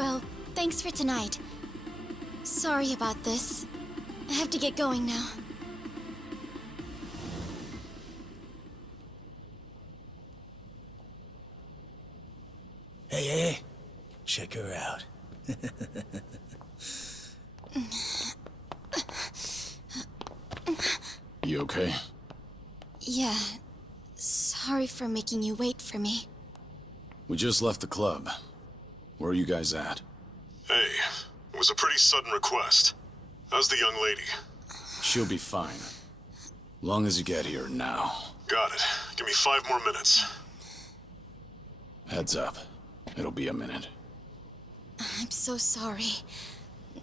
Well, thanks for tonight. Sorry about this. I have to get going now. Hey, check her out. You okay? Yeah. Sorry for making you wait for me. We just left the club. Where are you guys at? Hey, it was a pretty sudden request. How's the young lady? She'll be fine. Long as you get here now. Got it. Give me 5 more minutes. Heads up. It'll be a minute. I'm so sorry.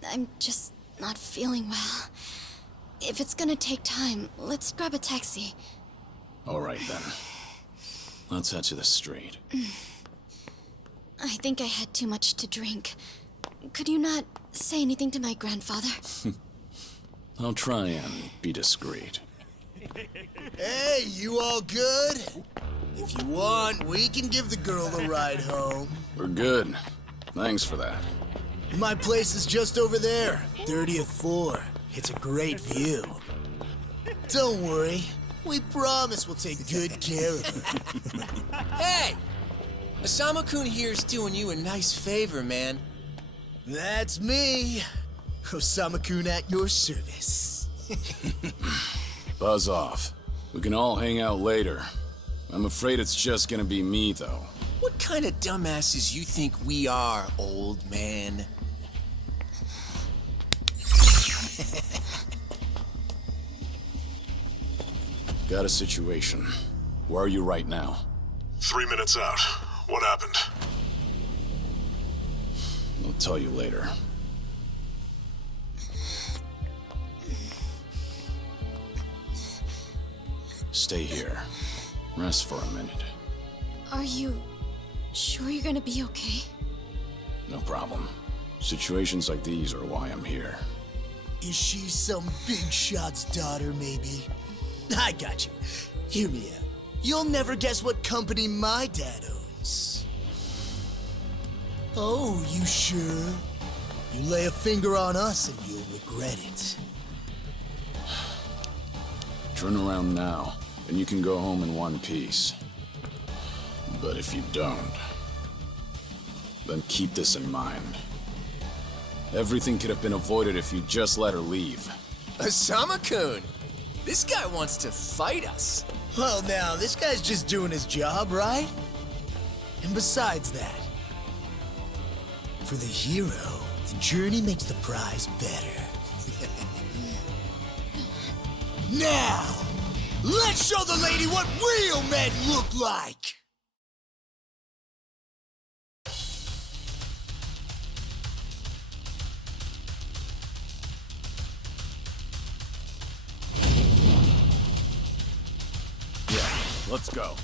I'm just not feeling well. If it's gonna take time, let's grab a taxi. All right, then. Let's head to the street. I think I had too much to drink. Could you not say anything to my grandfather? I'll try and be discreet. Hey, you all good? If you want, we can give the girl a ride home. We're good. Thanks for that. My place is just over there, 30th floor. It's a great view. Don't worry. We promise we'll take good care of her. Hey! Osama-kun here's doing you a nice favor, man. That's me. Osama-kun at your service. Buzz off. We can all hang out later. I'm afraid it's just gonna be me, though. What kind of dumbasses you think we are, old man? Got a situation. Where are you right now? 3 minutes out. What happened? I'll tell you later. Stay here. Rest for a minute. Are you sure you're gonna be okay? No problem. Situations like these are why I'm here. Is she some big shot's daughter, maybe? I got you. Hear me out. You'll never guess what company my dad owns. Oh, you sure? You lay a finger on us and you'll regret it. Turn around now, and you can go home in one piece. But if you don't, then keep this in mind. Everything could have been avoided if you just let her leave. Osama-kun! This guy wants to fight us. Well, now, this guy's just doing his job, right? And besides that, for the hero, the journey makes the prize better. Now, let's show the lady what real men look like! Let's go.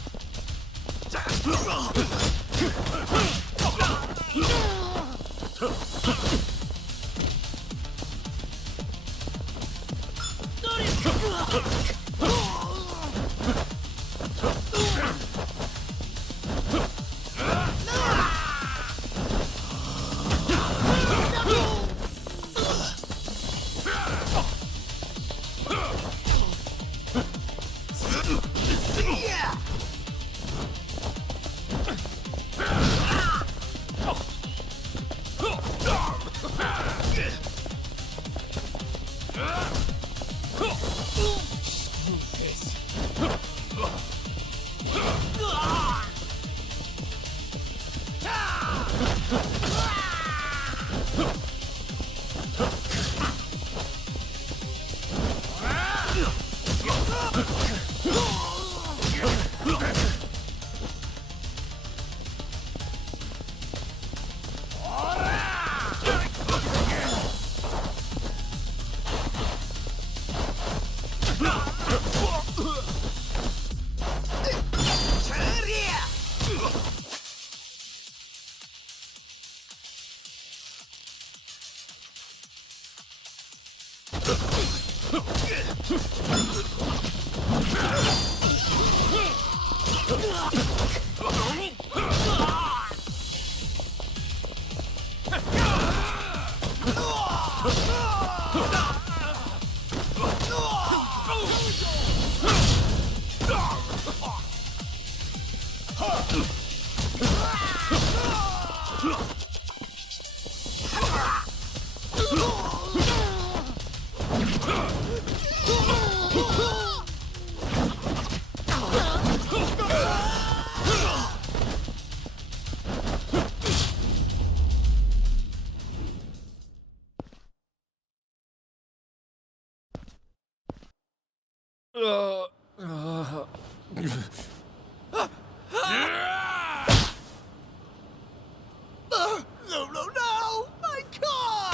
No, no, no! My car!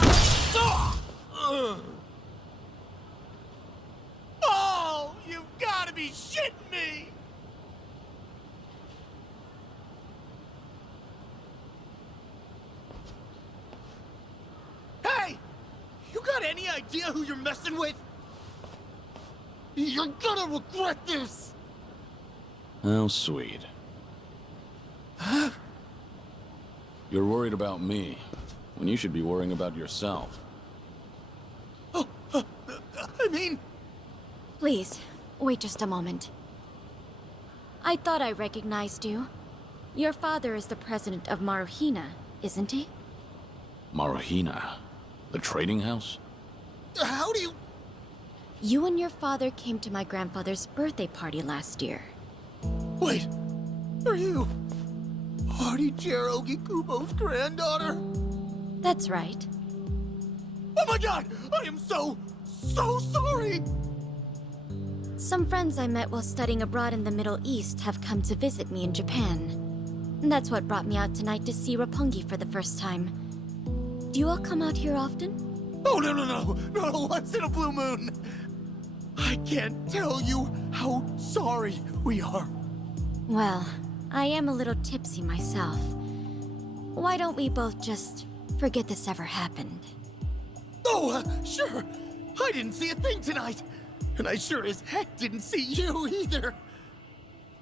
Oh, you've got to be shitting me! Hey! You got any idea who you're messing with? You're gonna regret this! How sweet. You're worried about me, when you should be worrying about yourself. I mean... Please, wait just a moment. I thought I recognized you. Your father is the president of Maruhina, isn't he? Maruhina? The trading house? How do you... You and your father came to my grandfather's birthday party last year. Wait, are you... Artie Kubo's granddaughter? That's right. Oh my god! I am so sorry! Some friends I met while studying abroad in the Middle East have come to visit me in Japan. That's what brought me out tonight to see Roppongi for the first time. Do you all come out here often? Oh, no, once in a blue moon! I can't tell you how sorry we are. Well, I am a little tipsy myself. Why don't we both just forget this ever happened? Oh, sure. I didn't see a thing tonight. And I sure as heck didn't see you either.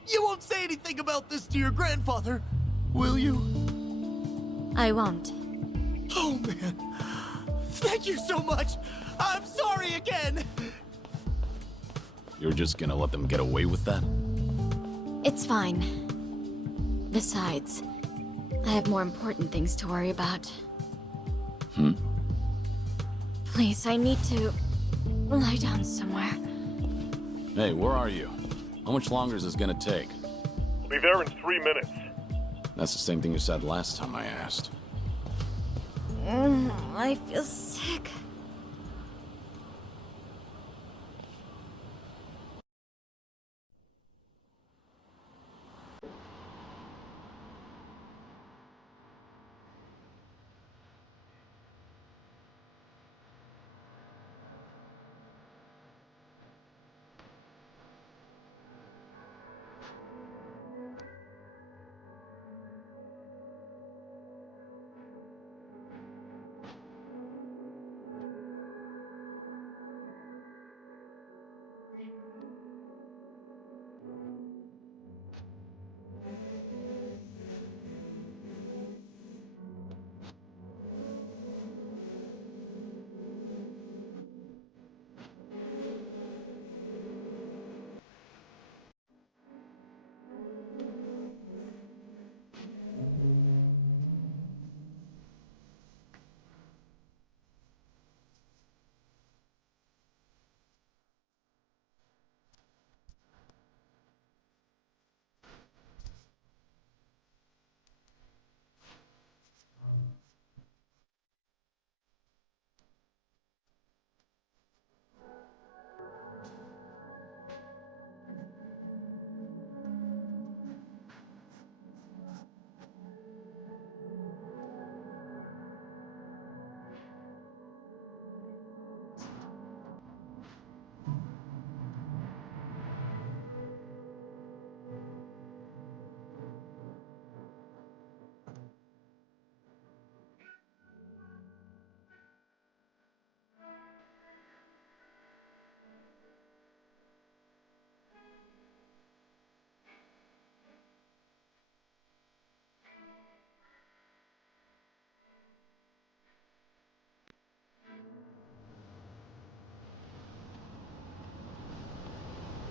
You won't say anything about this to your grandfather, will you? I won't. Oh, man. Thank you so much. I'm sorry again. You're just gonna let them get away with that? It's fine. Besides, I have more important things to worry about. Please, I need to lie down somewhere. Hey, where are you? How much longer is this gonna take? We'll be there in 3 minutes. That's the same thing you said last time I asked. I feel sick.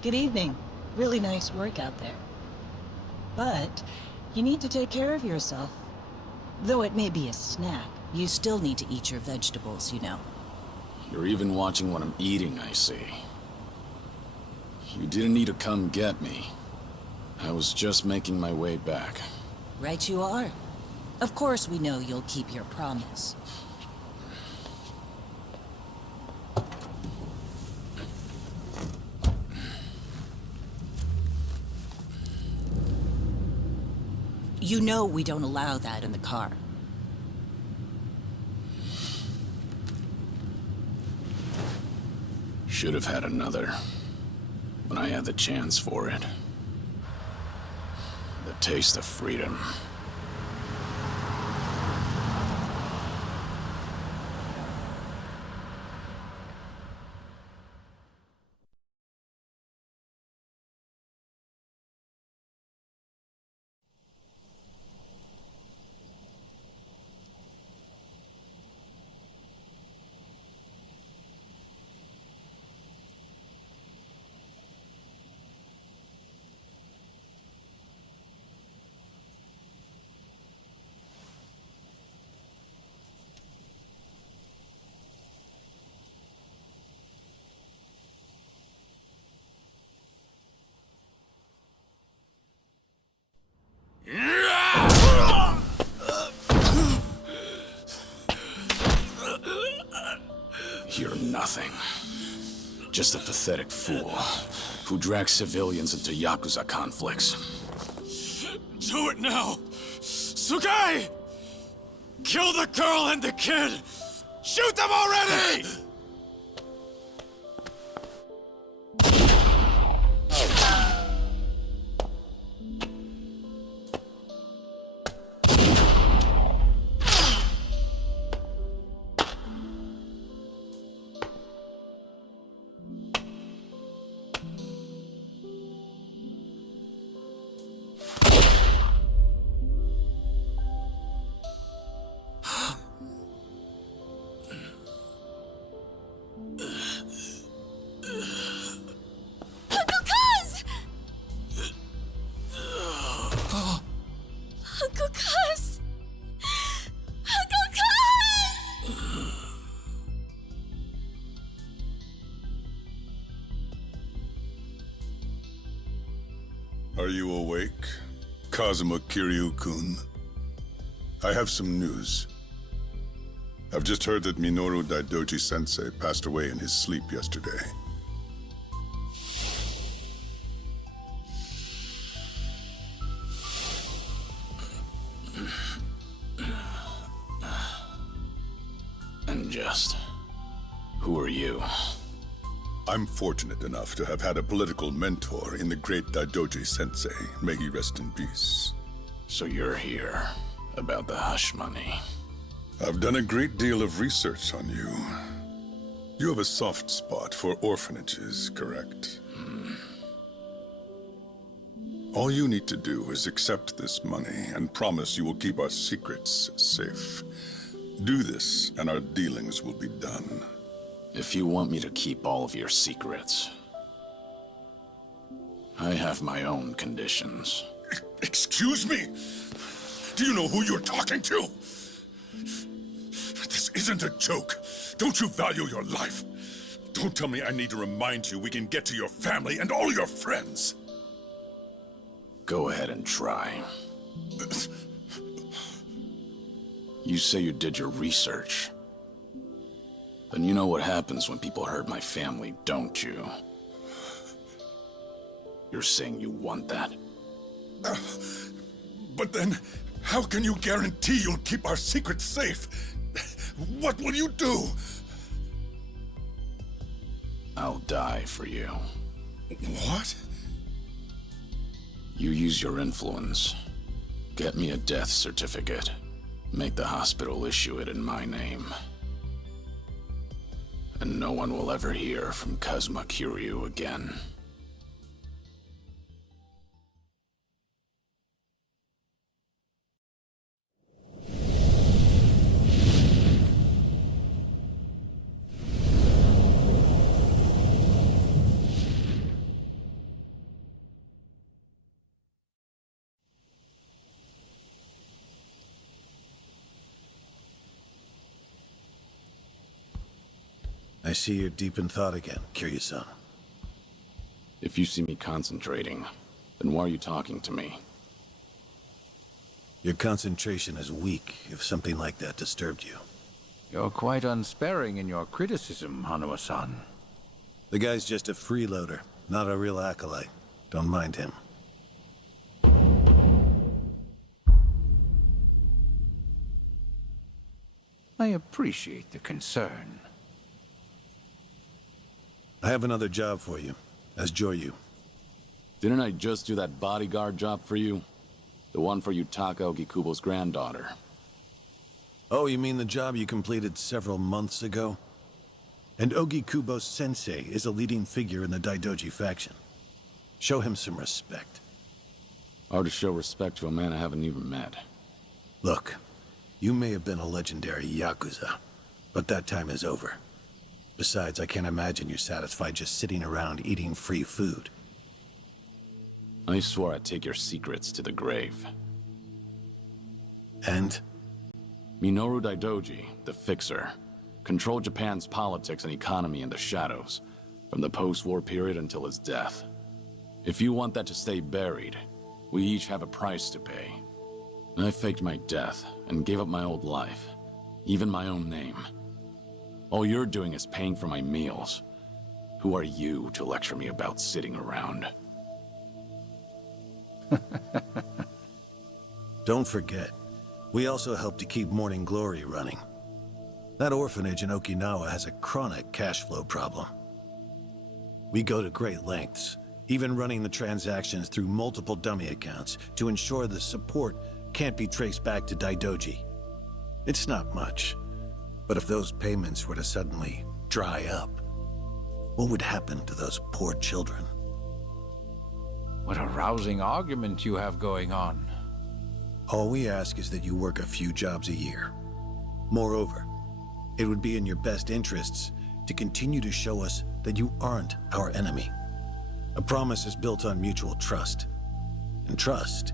Good evening. Really nice work out there. But you need to take care of yourself. Though it may be a snack, you still need to eat your vegetables, you know. You're even watching what I'm eating, I see. You didn't need to come get me. I was just making my way back. Right you are. Of course we know you'll keep your promise. You know we don't allow that in the car. Should have had another. When I had the chance for it. The taste of freedom. You're nothing. Just a pathetic fool who drags civilians into yakuza conflicts. Do it now! Sugai! Kill the girl and the kid! Shoot them already! Are you awake, Kazuma Kiryu-kun? I have some news. I've just heard that Minoru Daidoji-sensei passed away in his sleep yesterday. And just... who are you? I'm fortunate enough to have had a political mentor in the great Daidoji-sensei. May he rest in peace. So you're here about the hush money. I've done a great deal of research on you. You have a soft spot for orphanages, correct? All you need to do is accept this money and promise you will keep our secrets safe. Do this, and our dealings will be done. If you want me to keep all of your secrets, I have my own conditions. Excuse me? Do you know who you're talking to? This isn't a joke. Don't you value your life? Don't tell me I need to remind you we can get to your family and all your friends. Go ahead and try. You say you did your research. Then you know what happens when people hurt my family, don't you? You're saying you want that? But then, how can you guarantee you'll keep our secrets safe? What will you do? I'll die for you. What? You use your influence. Get me a death certificate. Make the hospital issue it in my name. And no one will ever hear from Kazuma Kiryu again. I see you're deep in thought again, Kiryu-san. If you see me concentrating, then why are you talking to me? Your concentration is weak if something like that disturbed you. You're quite unsparing in your criticism, Hanuma-san. The guy's just a freeloader, not a real acolyte. Don't mind him. I appreciate the concern. I have another job for you, as Joryu. Didn't I just do that bodyguard job for you? The one for Yutaka Ogikubo's granddaughter. Oh, you mean the job you completed several months ago? And Ogikubo Sensei is a leading figure in the Daidoji faction. Show him some respect. Hard to show respect to a man I haven't even met. Look, you may have been a legendary yakuza, but that time is over. Besides, I can't imagine you're satisfied just sitting around eating free food. I swore I'd take your secrets to the grave. And? Minoru Daidoji, the Fixer, controlled Japan's politics and economy in the shadows, from the post-war period until his death. If you want that to stay buried, we each have a price to pay. I faked my death and gave up my old life, even my own name. All you're doing is paying for my meals. Who are you to lecture me about sitting around? Don't forget, we also help to keep Morning Glory running. That orphanage in Okinawa has a chronic cash flow problem. We go to great lengths, even running the transactions through multiple dummy accounts to ensure the support can't be traced back to Daidoji. It's not much, but if those payments were to suddenly dry up, what would happen to those poor children? What a rousing argument you have going on. All we ask is that you work a few jobs a year. Moreover, it would be in your best interests to continue to show us that you aren't our enemy. A promise is built on mutual trust, and trust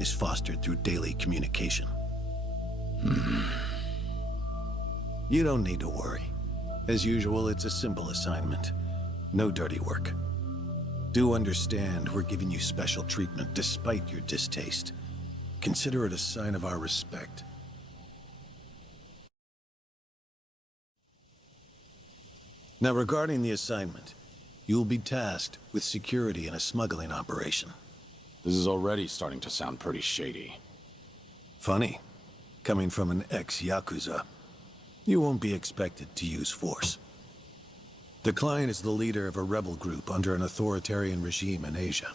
is fostered through daily communication. You don't need to worry. As usual, it's a simple assignment. No dirty work. Do understand we're giving you special treatment despite your distaste. Consider it a sign of our respect. Now, regarding the assignment, you'll be tasked with security in a smuggling operation. This is already starting to sound pretty shady. Funny, coming from an ex-yakuza. You won't be expected to use force. The client is the leader of a rebel group under an authoritarian regime in Asia.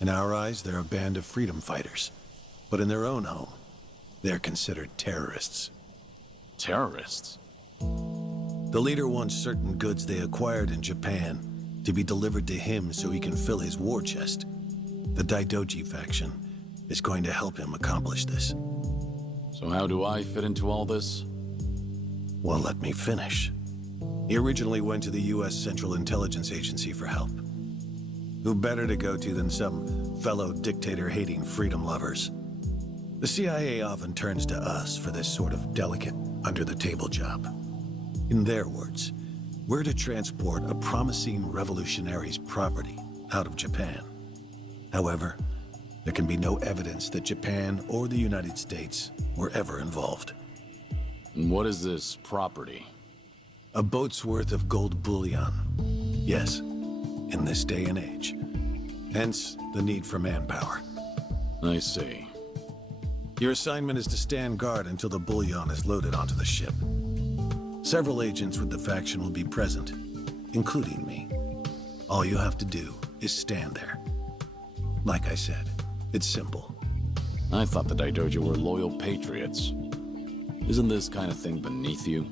In our eyes, they're a band of freedom fighters. But in their own home, they're considered terrorists. Terrorists? The leader wants certain goods they acquired in Japan to be delivered to him so he can fill his war chest. The Daidoji faction is going to help him accomplish this. So how do I fit into all this? Well, let me finish. He originally went to the U.S. Central Intelligence Agency for help. Who better to go to than some fellow dictator-hating freedom lovers? The CIA often turns to us for this sort of delicate, under-the-table job. In their words, we're to transport a promising revolutionary's property out of Japan. However, there can be no evidence that Japan or the United States were ever involved. And what is this property? A boat's worth of gold bullion. Yes, in this day and age. Hence, the need for manpower. I see. Your assignment is to stand guard until the bullion is loaded onto the ship. Several agents with the faction will be present, including me. All you have to do is stand there. Like I said, it's simple. I thought the Daidoji were loyal patriots. Isn't this kind of thing beneath you?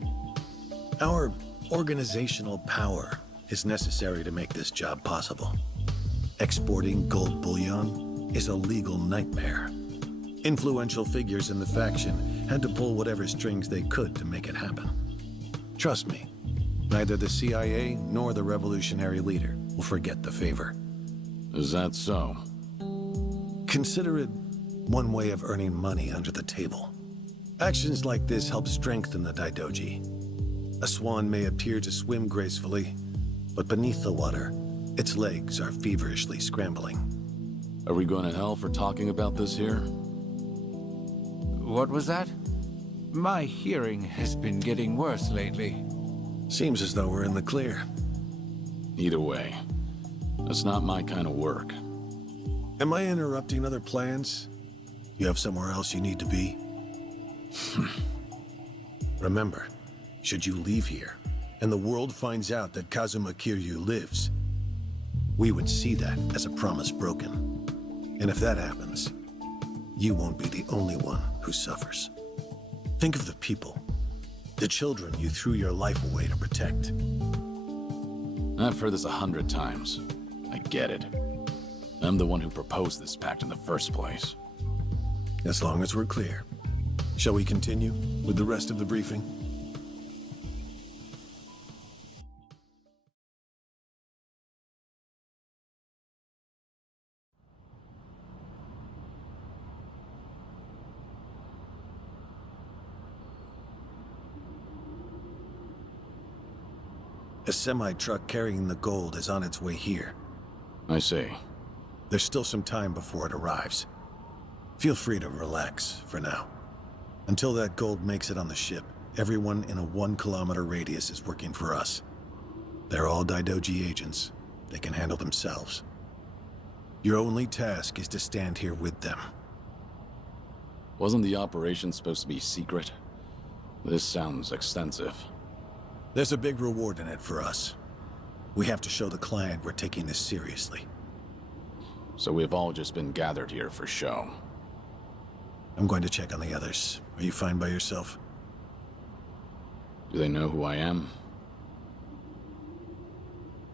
Our organizational power is necessary to make this job possible. Exporting gold bullion is a legal nightmare. Influential figures in the faction had to pull whatever strings they could to make it happen. Trust me, neither the CIA nor the revolutionary leader will forget the favor. Is that so? Consider it one way of earning money under the table. Actions like this help strengthen the Daidoji. A swan may appear to swim gracefully, but beneath the water, its legs are feverishly scrambling. Are we going to hell for talking about this here? What was that? My hearing has been getting worse lately. Seems as though we're in the clear. Either way, that's not my kind of work. Am I interrupting other plans? You have somewhere else you need to be? Remember, should you leave here, and the world finds out that Kazuma Kiryu lives, we would see that as a promise broken. And if that happens, you won't be the only one who suffers. Think of the people, the children you threw your life away to protect. I've heard this 100 times. I get it. I'm the one who proposed this pact in the first place. As long as we're clear. Shall we continue with the rest of the briefing? A semi-truck carrying the gold is on its way here. I see. There's still some time before it arrives. Feel free to relax for now. Until that gold makes it on the ship, everyone in a 1-kilometer radius is working for us. They're all Daidoji agents. They can handle themselves. Your only task is to stand here with them. Wasn't the operation supposed to be secret? This sounds extensive. There's a big reward in it for us. We have to show the client we're taking this seriously. So we've all just been gathered here for show. I'm going to check on the others. Are you fine by yourself? Do they know who I am?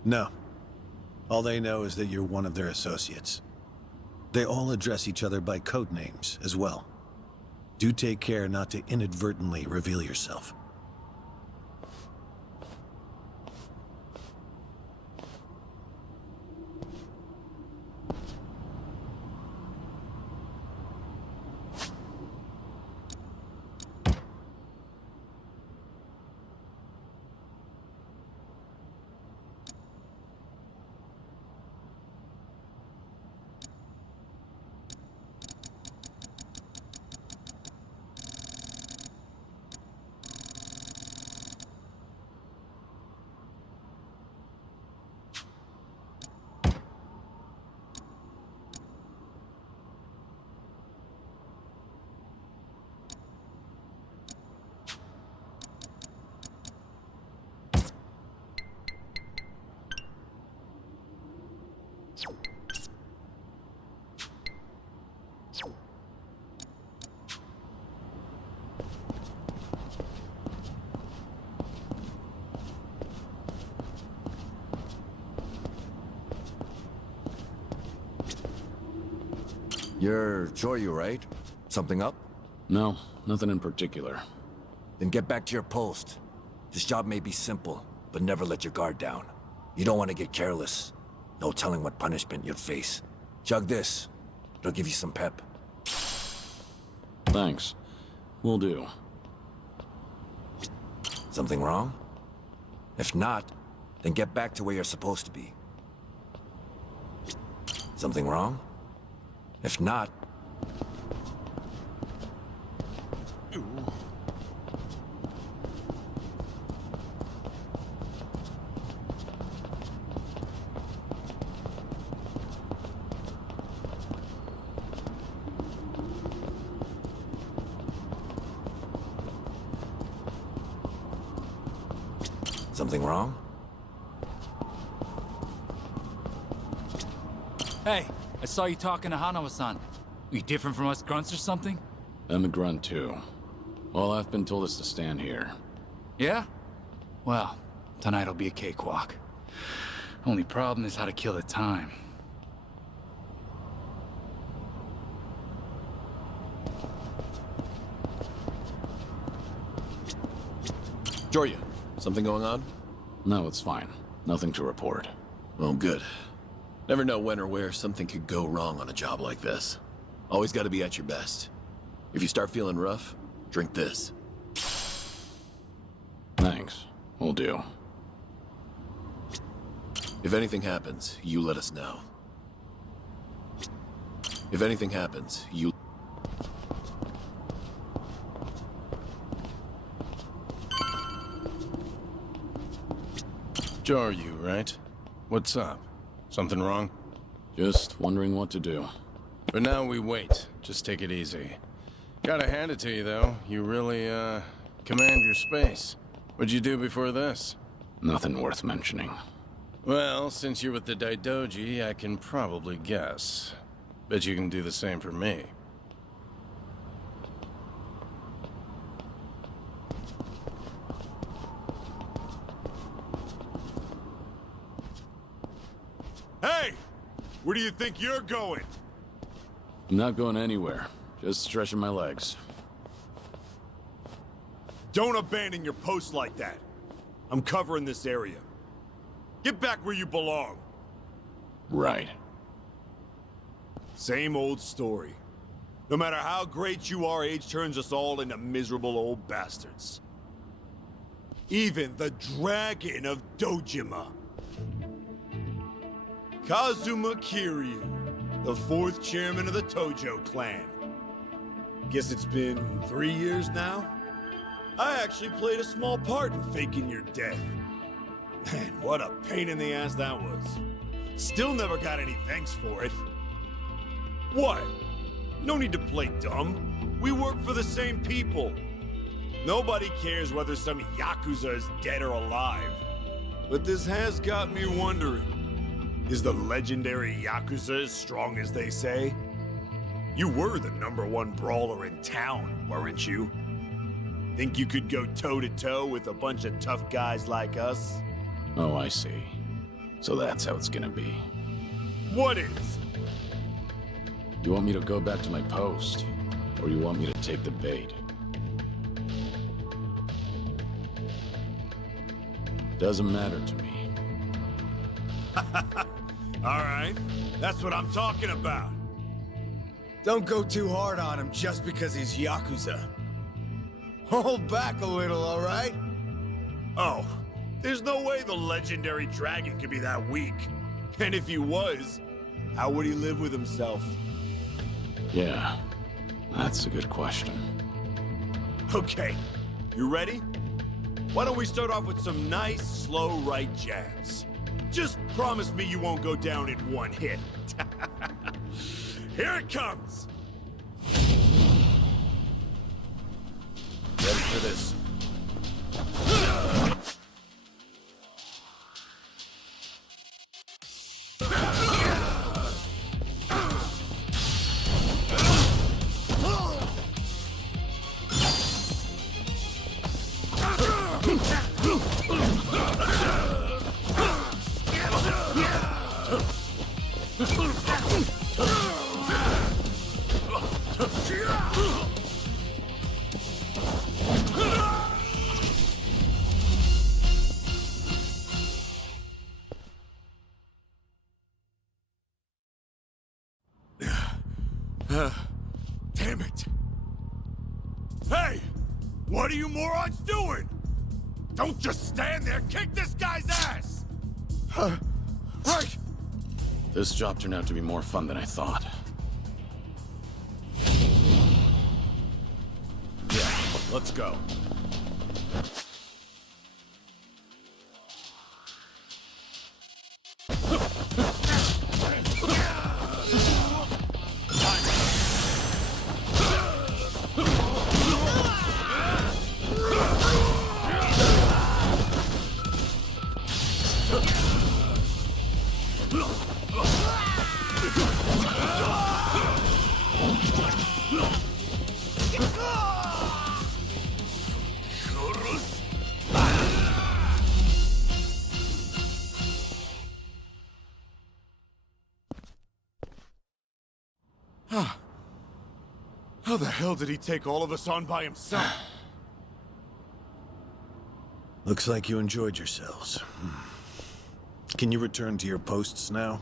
No. All they know is that you're one of their associates. They all address each other by code names as well. Do take care not to inadvertently reveal yourself. You're Kiryu, right? Something up? No, nothing in particular. Then get back to your post. This job may be simple, but never let your guard down. You don't want to get careless. No telling what punishment you'd face. Chug this. It'll give you some pep. Thanks. Will do. Something wrong? If not, then get back to where you're supposed to be. Something wrong? If not... Something wrong? Hey, I saw you talking to Hanawa-san. You different from us grunts or something? I'm a grunt too. All I've been told is to stand here. Yeah? Well, tonight'll be a cakewalk. Only problem is how to kill the time. Jorya, something going on? No, it's fine. Nothing to report. Oh, good. Never know when or where something could go wrong on a job like this. Always gotta be at your best. If you start feeling rough, drink this. Thanks. Will do. If anything happens, you let us know. If anything happens, you... You, right? What's up? Something wrong? Just wondering what to do. For now, we wait. Just take it easy. Gotta hand it to you, though. You really, command your space. What'd you do before this? Nothing worth mentioning. Well, since you're with the Daidoji, I can probably guess. Bet you can do the same for me. Hey! Where do you think you're going? I'm not going anywhere. Just stretching my legs. Don't abandon your post like that. I'm covering this area. Get back where you belong. Right. Same old story. No matter how great you are, age turns us all into miserable old bastards. Even the Dragon of Dojima. Kazuma Kiryu, the 4th chairman of the Tojo clan. Guess it's been 3 years now? I actually played a small part in faking your death. Man, what a pain in the ass that was. Still never got any thanks for it. What? No need to play dumb. We work for the same people. Nobody cares whether some yakuza is dead or alive. But this has got me wondering. Is the legendary yakuza as strong as they say? You were the #1 brawler in town, weren't you? Think you could go toe-to-toe with a bunch of tough guys like us? Oh, I see. So that's how it's gonna be. What is? You want me to go back to my post? Or you want me to take the bait? Doesn't matter to me. Alright, that's what I'm talking about. Don't go too hard on him just because he's Yakuza. Hold back a little, alright? Oh, there's no way the legendary dragon could be that weak. And if he was, how would he live with himself? Yeah, that's a good question. Okay, you ready? Why don't we start off with some nice, slow right jabs? Just promise me you won't go down in one hit. Here it comes! Ready for this? Damn it! Hey! What are you morons doing? Don't just stand there! Kick this guy's ass! Right! This job turned out to be more fun than I thought. Yeah, let's go. How the hell did he take all of us on by himself? Looks like you enjoyed yourselves. Can you return to your posts now?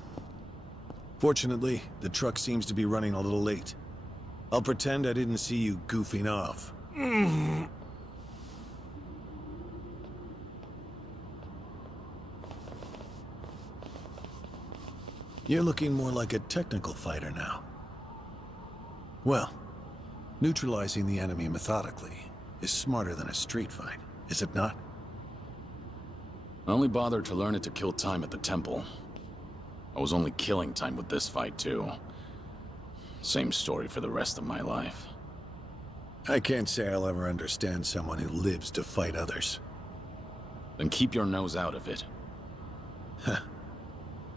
Fortunately, the truck seems to be running a little late. I'll pretend I didn't see you goofing off. You're looking more like a technical fighter now. Well, neutralizing the enemy methodically is smarter than a street fight, is it not? I only bothered to learn it to kill time at the temple. I was only killing time with this fight, too. Same story for the rest of my life. I can't say I'll ever understand someone who lives to fight others. Then keep your nose out of it. Huh.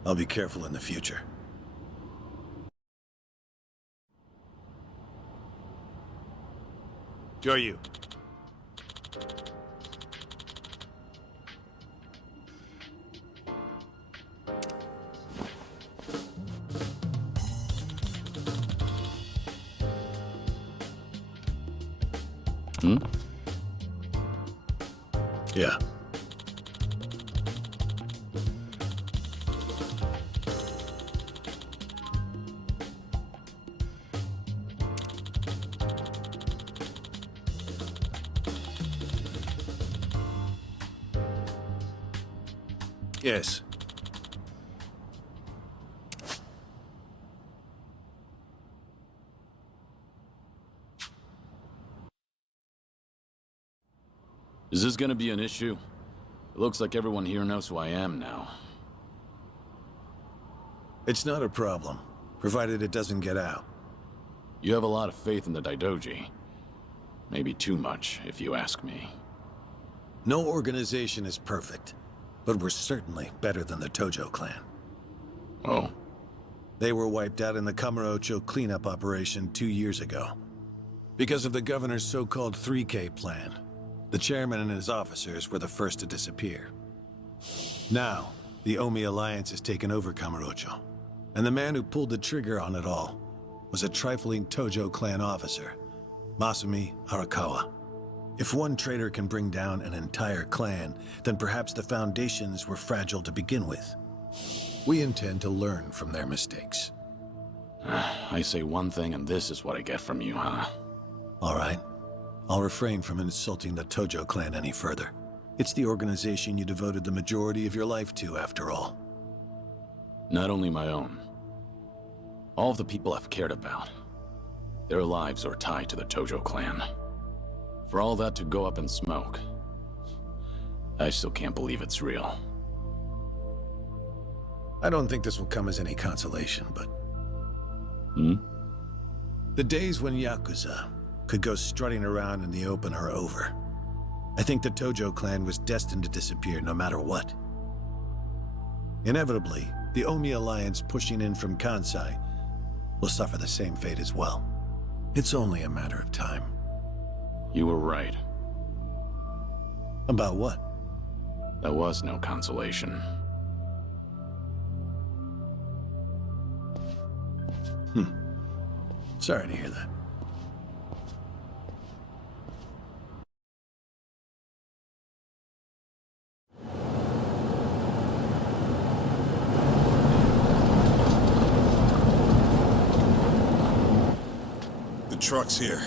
I'll be careful in the future. Kiryu. Hmm? Yeah. Yes. Is this gonna be an issue? It looks like everyone here knows who I am now. It's not a problem, provided it doesn't get out. You have a lot of faith in the Daidoji. Maybe too much, if you ask me. No organization is perfect, but we're certainly better than the Tojo clan. Oh? They were wiped out in the Kamurocho cleanup operation 2 years ago. Because of the governor's so-called 3K plan. The chairman and his officers were the first to disappear. Now, the Omi Alliance has taken over Kamurocho, and the man who pulled the trigger on it all was a trifling Tojo clan officer, Masumi Arakawa. If one traitor can bring down an entire clan, then perhaps the foundations were fragile to begin with. We intend to learn from their mistakes. I say one thing and this is what I get from you, huh? All right. I'll refrain from insulting the Tojo clan any further. It's the organization you devoted the majority of your life to, after all. Not only my own. All of the people I've cared about. Their lives are tied to the Tojo clan. For all that to go up in smoke, I still can't believe it's real. I don't think this will come as any consolation, but... Hmm? The days when yakuza could go strutting around in the open are over. I think the Tojo clan was destined to disappear no matter what. Inevitably, the Omi Alliance pushing in from Kansai will suffer the same fate as well. It's only a matter of time. You were right. About what? There was no consolation. Sorry to hear that. The truck's here.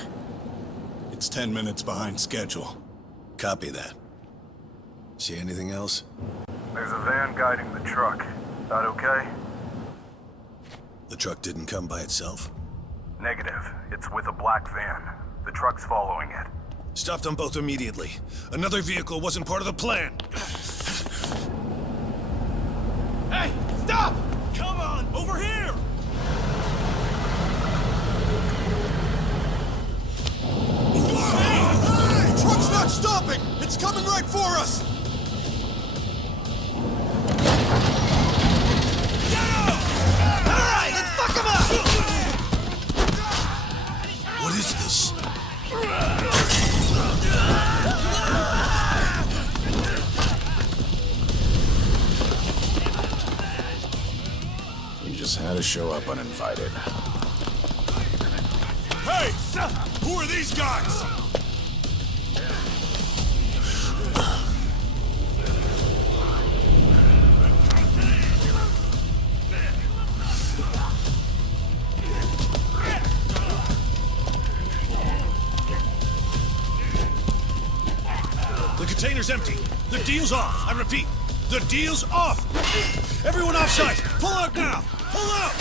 It's 10 minutes behind schedule. Copy that. See anything else? There's a van guiding the truck. That okay? The truck didn't come by itself? Negative. It's with a black van. The truck's following it. Stop them both immediately. Another vehicle wasn't part of the plan. Hey, stop! Come on, over here! Hey! Truck's not stopping! It's coming right for us! Alright, let's fuck him up! What is this? You just had to show up uninvited. Hey! Who are these guys? The container's empty. The deal's off. I repeat, the deal's off. Everyone offside. Pull out now. Pull up!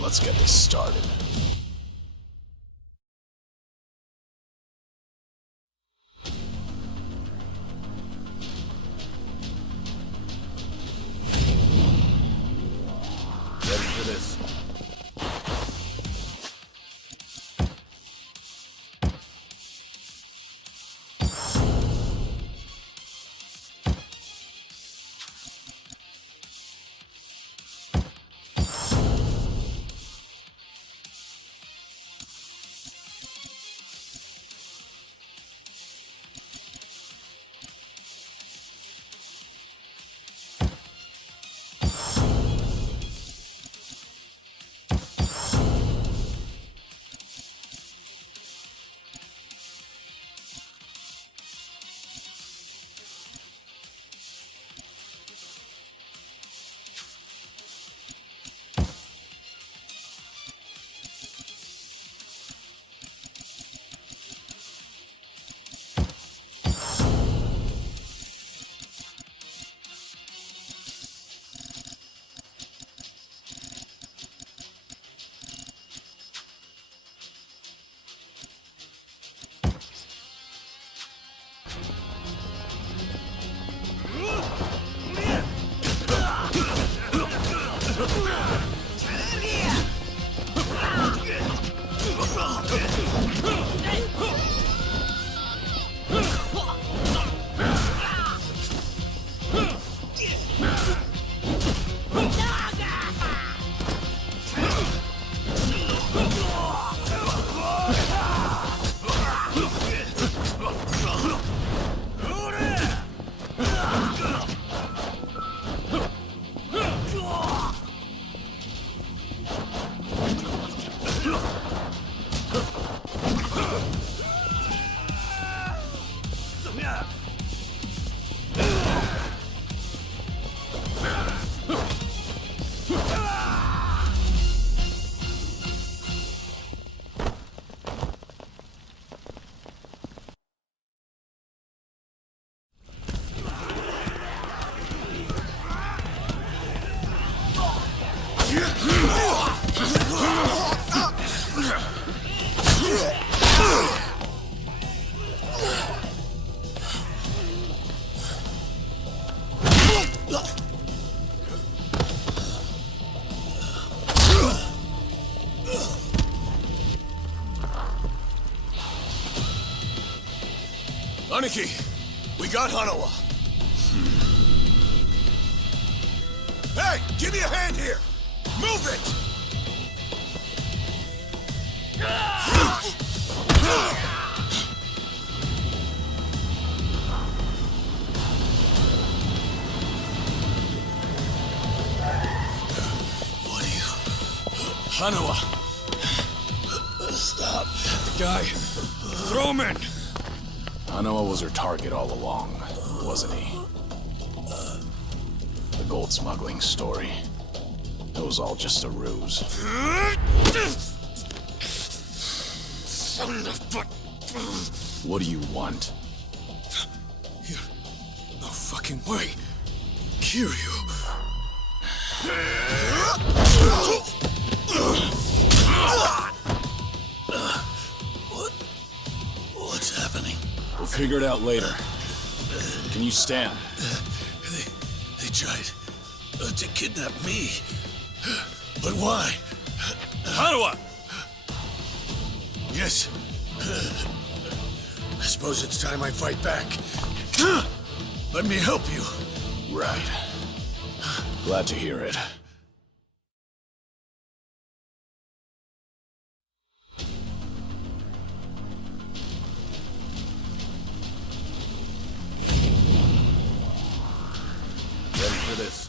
Let's get this started. Ready for this. Aniki, we got Hanawa. Hey, give me a hand here! Move it! What are you... Hanawa! Stop. The guy... Throw him in! Hanawa was her target all along, wasn't he? The gold smuggling story. It was all just a ruse. Son of a... What do you want? No fucking way. Kiryu. What's happening? We'll figure it out later. Can you stand? They tried to kidnap me. But why? Hanawa! Yes. I suppose it's time I fight back. Let me help you. Right. Glad to hear it. Ready for this.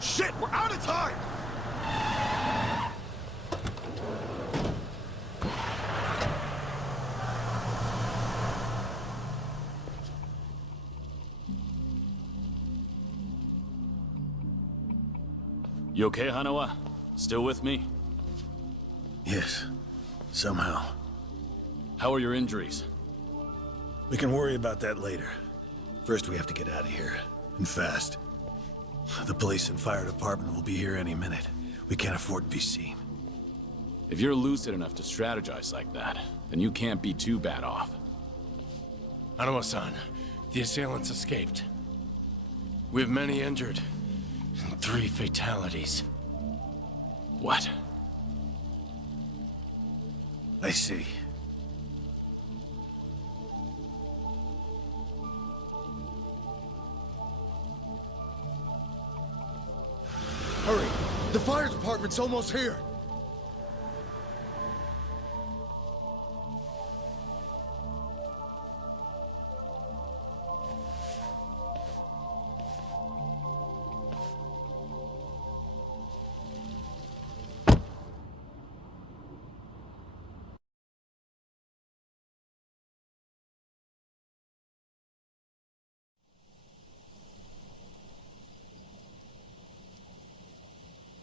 Shit, we're out of time! You okay, Hanawa? Still with me? Yes. Somehow. How are your injuries? We can worry about that later. First, we have to get out of here. And fast. The police and fire department will be here any minute. We can't afford to be seen. If you're lucid enough to strategize like that, then you can't be too bad off. Hanawa-san, the assailants escaped. We have many injured. 3 fatalities. What? I see. Hurry! The fire department's almost here!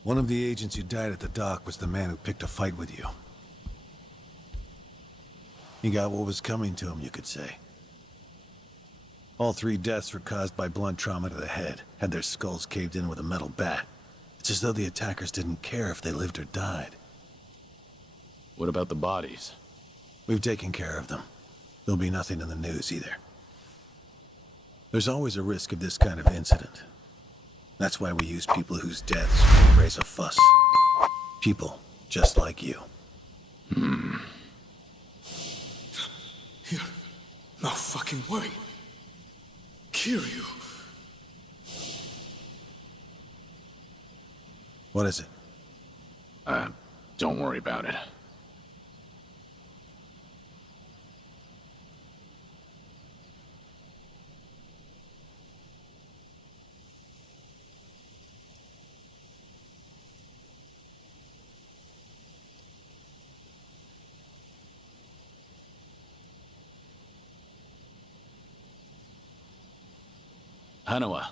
One of the agents who died at the dock was the man who picked a fight with you. He got what was coming to him, you could say. All 3 deaths were caused by blunt trauma to the head, had their skulls caved in with a metal bat. It's as though the attackers didn't care if they lived or died. What about the bodies? We've taken care of them. There'll be nothing in the news either. There's always a risk of this kind of incident. That's why we use people whose deaths raise a fuss. People just like you. No fucking way. Kiryu. What is it? Don't worry about it. Hanawa,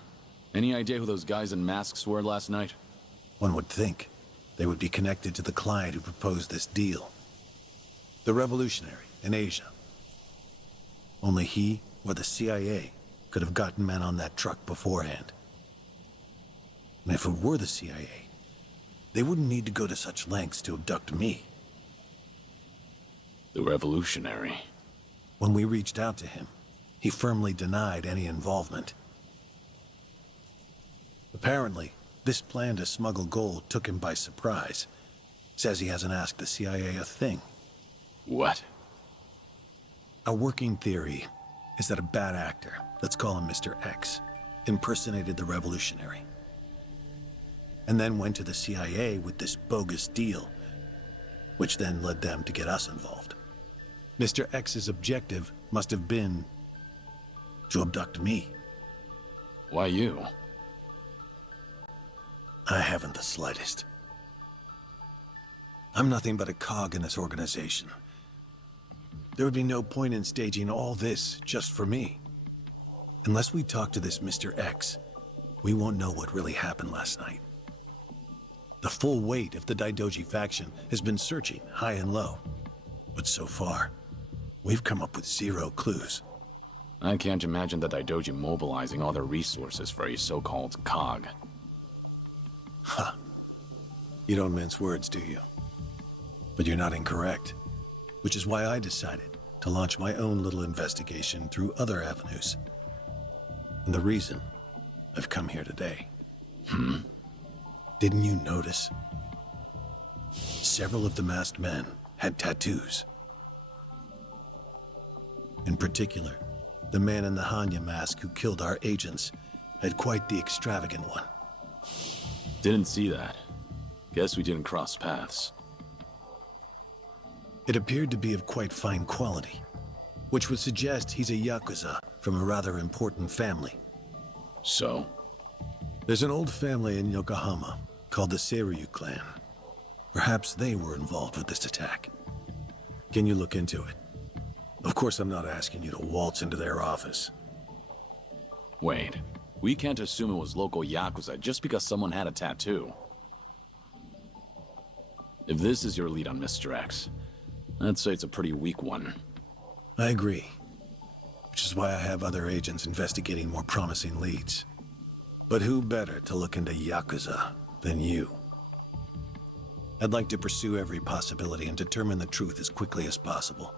any idea who those guys in masks were last night? One would think they would be connected to the client who proposed this deal. The revolutionary in Asia. Only he or the CIA could have gotten men on that truck beforehand. And if it were the CIA, they wouldn't need to go to such lengths to abduct me. The revolutionary. When we reached out to him, he firmly denied any involvement. Apparently, this plan to smuggle gold took him by surprise. Says he hasn't asked the CIA a thing. What? Our working theory is that a bad actor, let's call him Mr. X, impersonated the revolutionary. And then went to the CIA with this bogus deal, which then led them to get us involved. Mr. X's objective must have been to abduct me. Why you? I haven't the slightest. I'm nothing but a cog in this organization. There would be no point in staging all this just for me. Unless we talk to this Mr. X, we won't know what really happened last night. The full weight of the Daidoji faction has been searching high and low. But so far, we've come up with 0 clues. I can't imagine the Daidoji mobilizing all their resources for a so-called cog. Ha! You don't mince words, do you? But you're not incorrect. Which is why I decided to launch my own little investigation through other avenues. And the reason I've come here today. Didn't you notice? Several of the masked men had tattoos. In particular, the man in the Hanya mask who killed our agents had quite the extravagant one. Didn't see that. Guess we didn't cross paths. It appeared to be of quite fine quality, which would suggest he's a yakuza from a rather important family. So? There's an old family in Yokohama called the Seiryu clan. Perhaps they were involved with this attack. Can you look into it? Of course, I'm not asking you to waltz into their office. Wait, we can't assume it was local yakuza just because someone had a tattoo. If this is your lead on Mr. X, I'd say it's a pretty weak one. I agree. Which is why I have other agents investigating more promising leads. But who better to look into yakuza than you? I'd like to pursue every possibility and determine the truth as quickly as possible.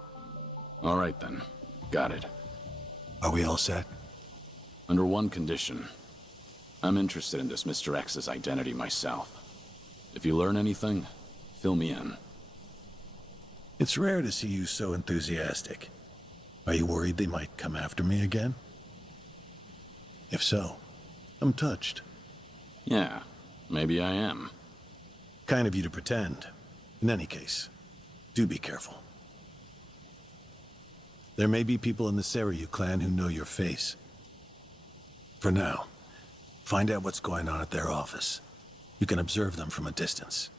All right then. Got it. Are we all set? Under one condition. I'm interested in this Mr. X's identity myself. If you learn anything, fill me in. It's rare to see you so enthusiastic. Are you worried they might come after me again? If so, I'm touched. Yeah, maybe I am. Kind of you to pretend. In any case, do be careful. There may be people in the Seiryu clan who know your face. For now, find out what's going on at their office. You can observe them from a distance.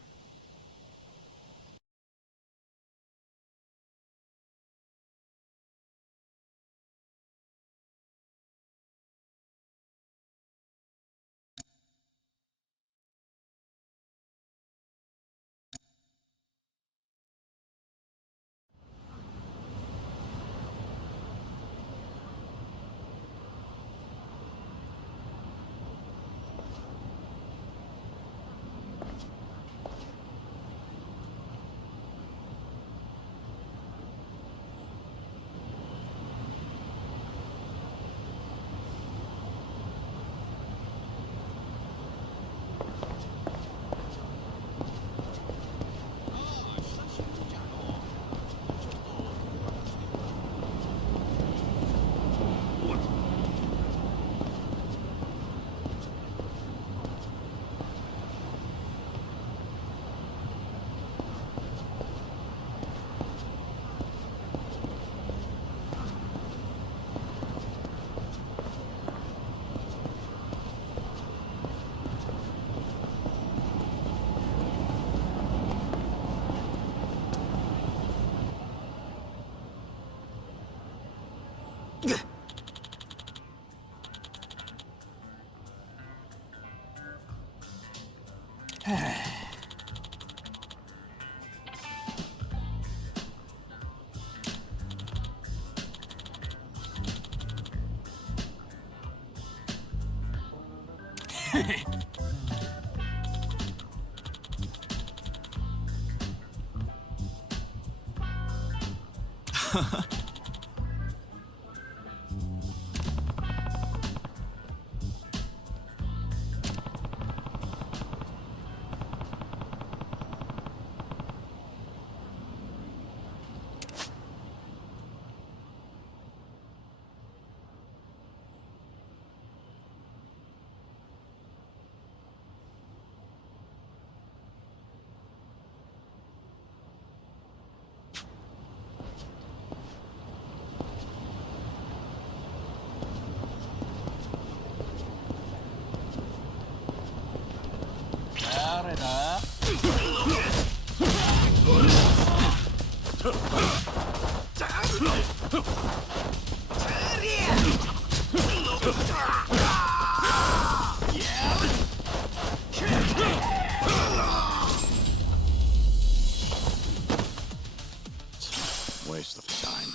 Waste of time.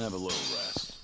Have a little rest.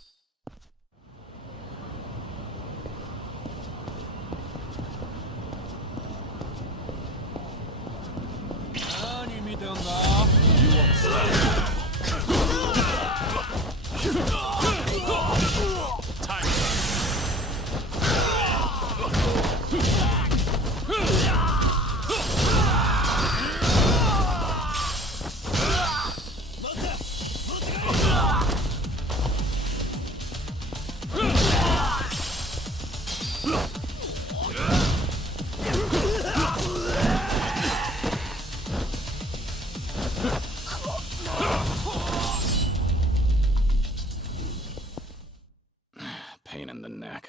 Pain in the neck.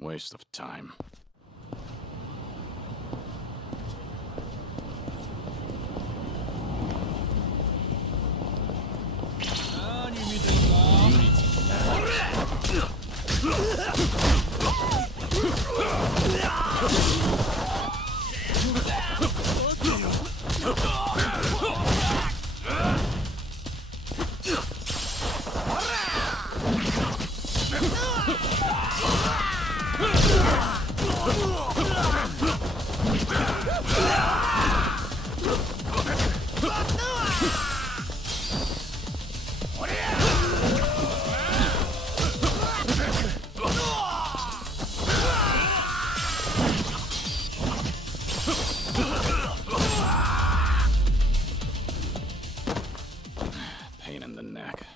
Waste of time. Pain in the neck.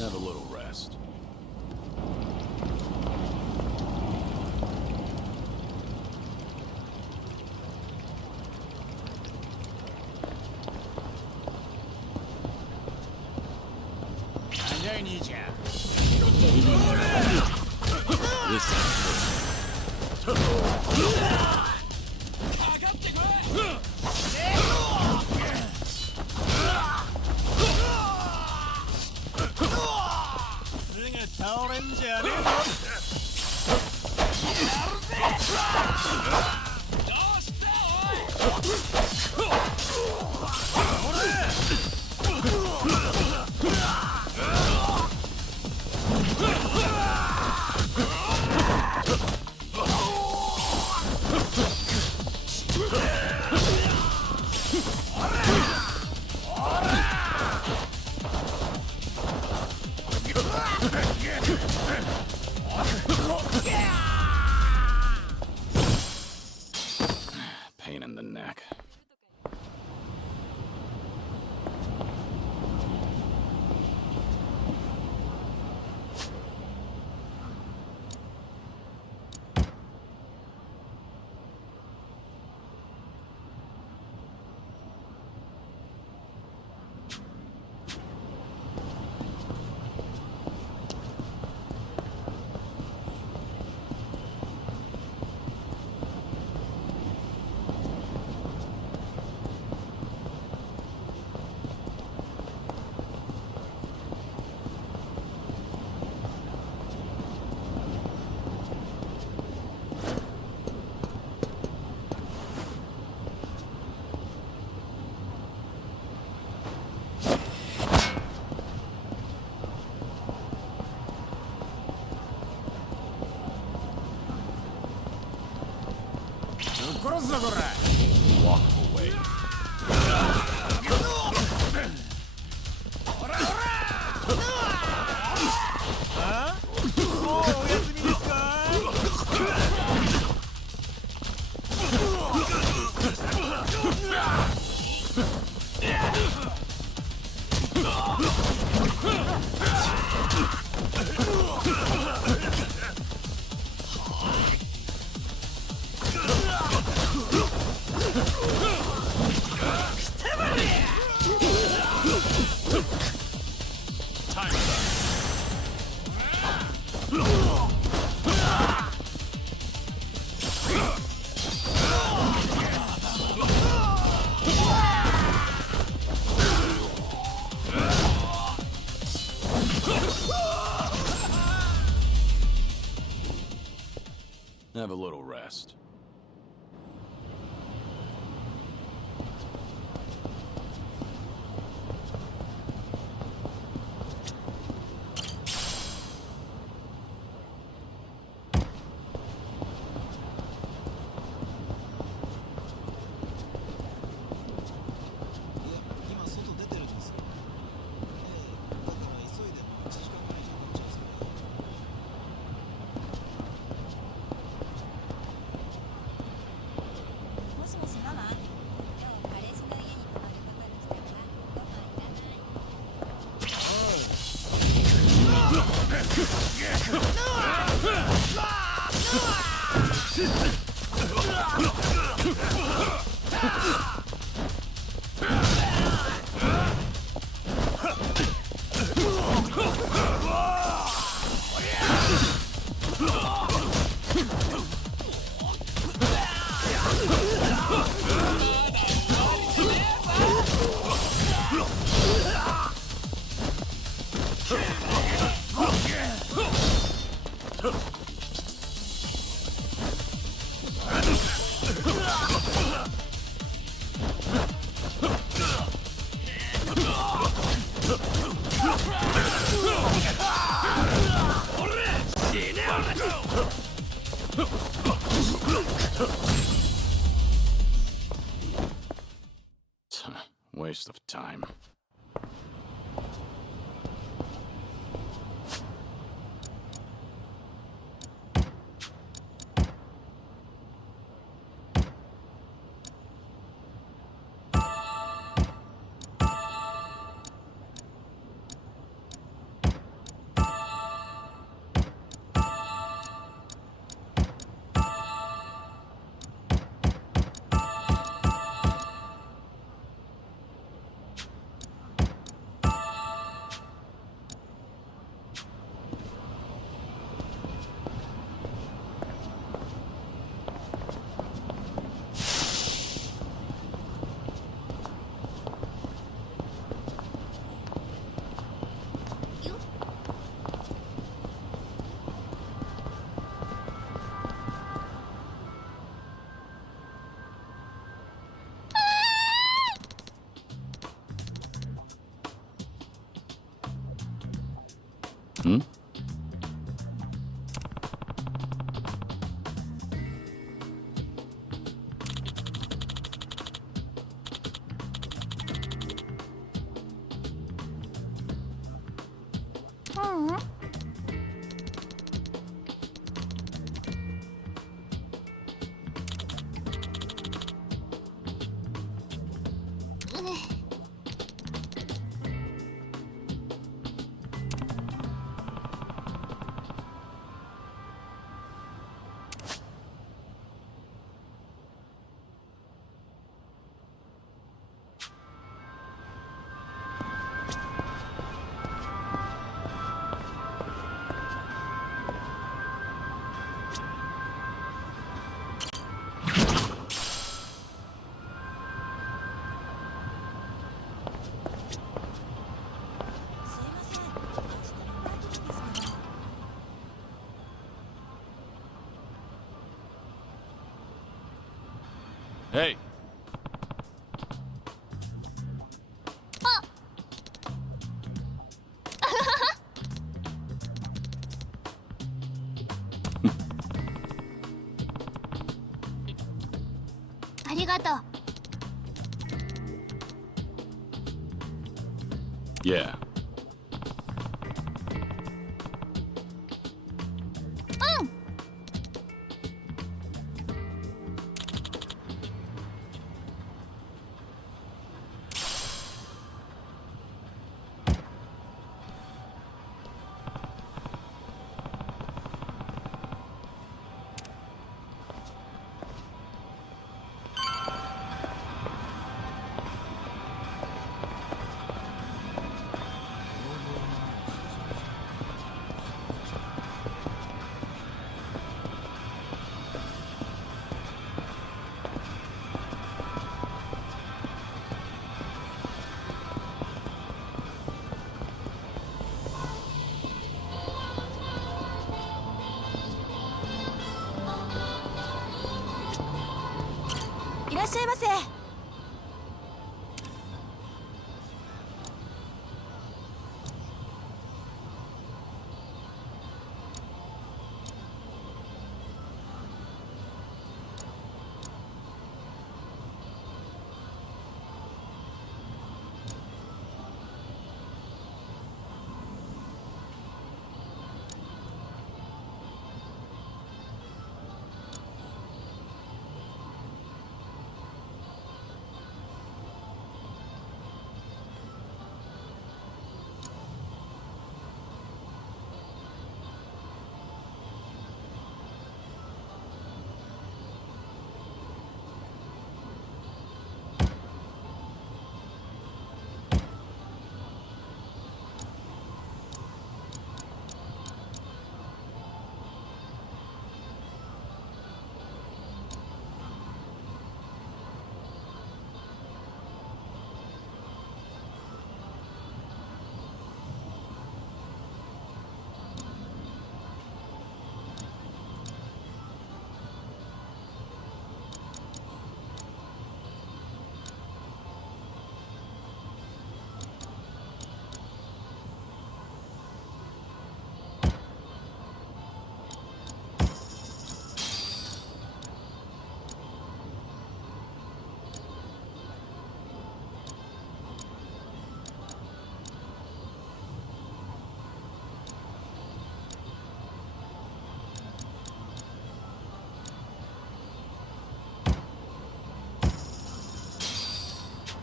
Have a little rest. Walk away. Have a little rest. Waste of time. Hmm? Hey! りがとう。 Yeah. うん。いらっしゃいませ。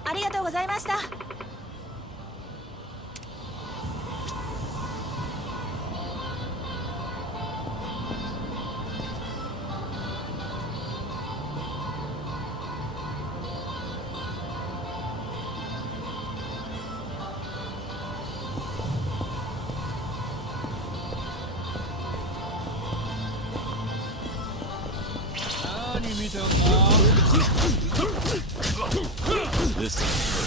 ありがとうございました。何見てんだ。This is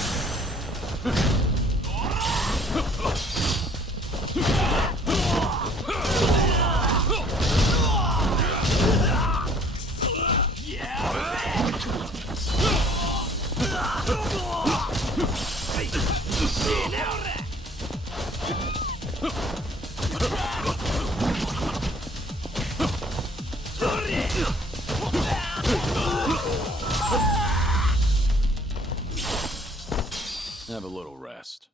Have a little rest.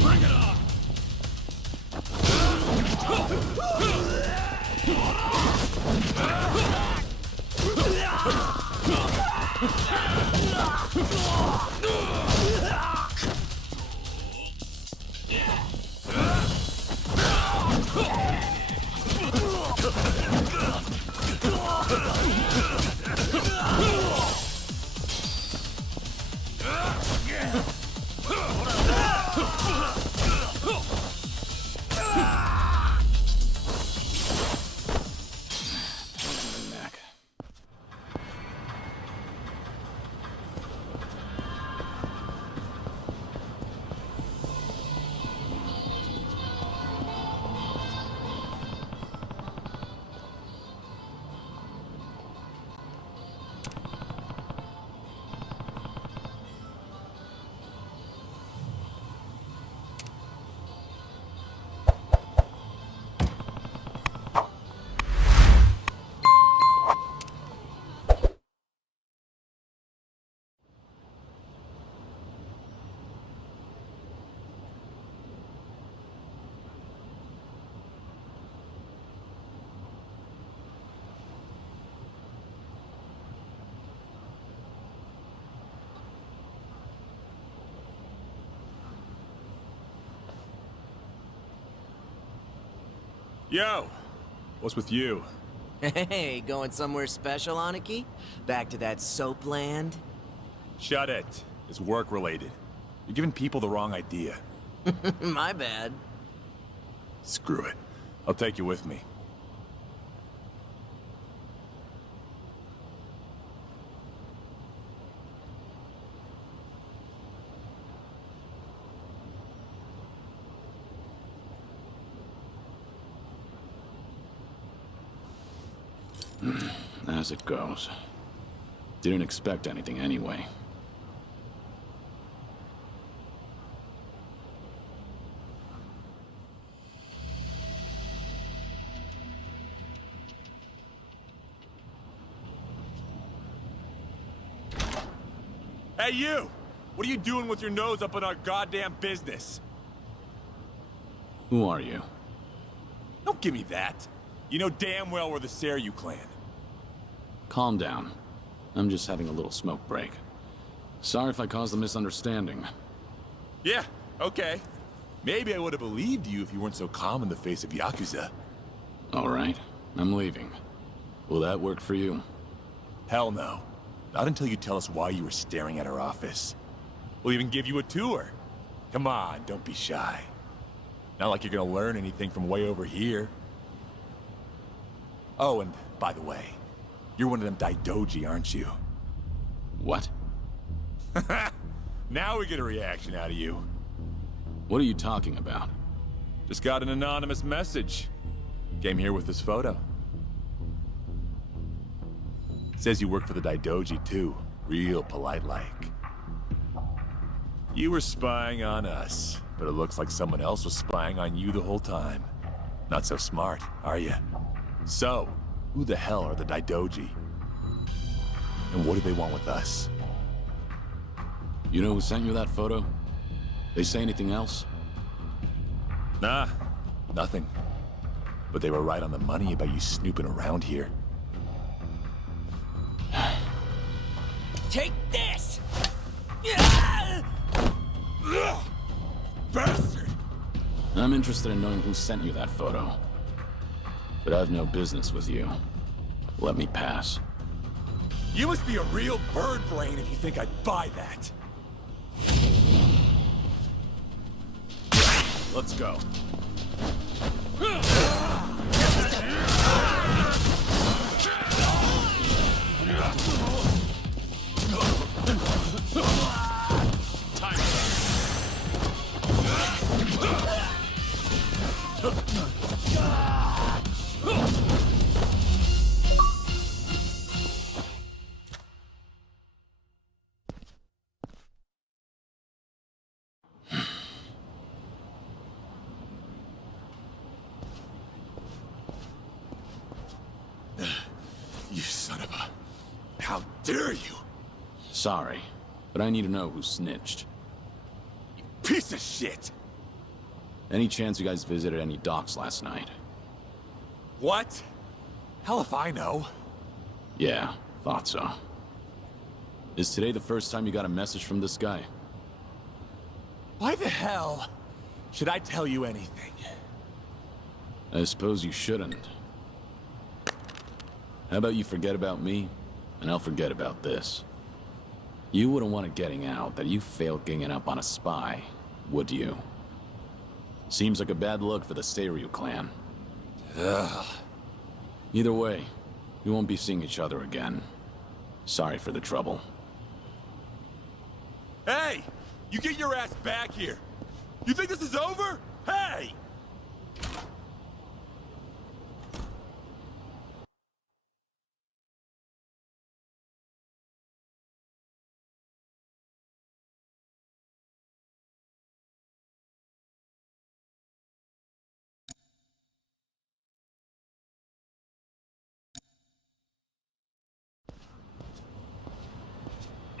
Bring it on! Yo! What's with you? Hey, going somewhere special, Aniki? Back to that soap land? Shut it. It's work-related. You're giving people the wrong idea. My bad. Screw it. I'll take you with me. As it goes. Didn't expect anything anyway. Hey, you! What are you doing with your nose up in our goddamn business? Who are you? Don't give me that. You know damn well we're the Kiryu clan. Calm down. I'm just having a little smoke break. Sorry if I caused a misunderstanding. Yeah, okay. Maybe I would have believed you if you weren't so calm in the face of yakuza. All right, I'm leaving. Will that work for you? Hell no. Not until you tell us why you were staring at our office. We'll even give you a tour. Come on, don't be shy. Not like you're gonna learn anything from way over here. Oh, and by the way, you're one of them Daidoji, aren't you? What? Now we get a reaction out of you. What are you talking about? Just got an anonymous message. Came here with this photo. Says you work for the Daidoji too. Real polite-like. You were spying on us, but it looks like someone else was spying on you the whole time. Not so smart, are you? So, who the hell are the Daidoji? And what do they want with us? You know who sent you that photo? They say anything else? Nah, nothing. But they were right on the money about you snooping around here. Take this! Bastard! I'm interested in knowing who sent you that photo. But I've no business with you. Let me pass. You must be a real bird brain if you think I'd buy that. Let's go. You son of a... How dare you! Sorry, but I need to know who snitched. Piece of shit! Any chance you guys visited any docks last night? What? Hell if I know. Yeah, thought so. Is today the first time you got a message from this guy? Why the hell should I tell you anything? I suppose you shouldn't. How about you forget about me, and I'll forget about this. You wouldn't want it getting out that you failed ganging up on a spy, would you? Seems like a bad look for the Kiryu clan. Ugh. Either way, we won't be seeing each other again. Sorry for the trouble. Hey! You get your ass back here! You think this is over? Hey!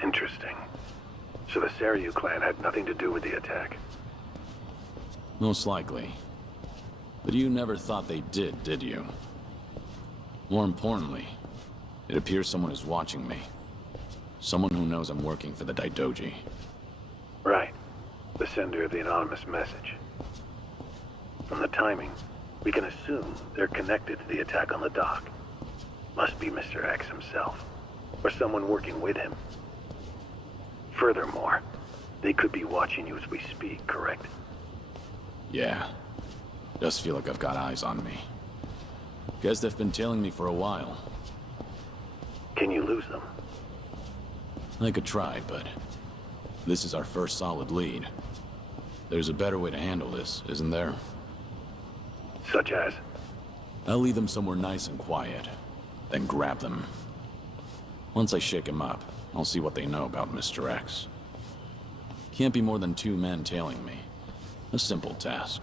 Interesting. So the Kiryu clan had nothing to do with the attack? Most likely. But you never thought they did you? More importantly, it appears someone is watching me. Someone who knows I'm working for the Daidoji. Right. The sender of the anonymous message. From the timing, We can assume they're connected to the attack on the dock. Must be Mr. X himself, or someone working with him. Furthermore, they could be watching you as we speak, correct? Yeah. Does feel like I've got eyes on me. Guess they've been tailing me for a while. Can you lose them? I could try, but this is our first solid lead. There's a better way to handle this, isn't there? Such as? I'll lead them somewhere nice and quiet, then grab them. Once I shake them up, I'll see what they know about Mr. X. Can't be more than 2 men tailing me. A simple task.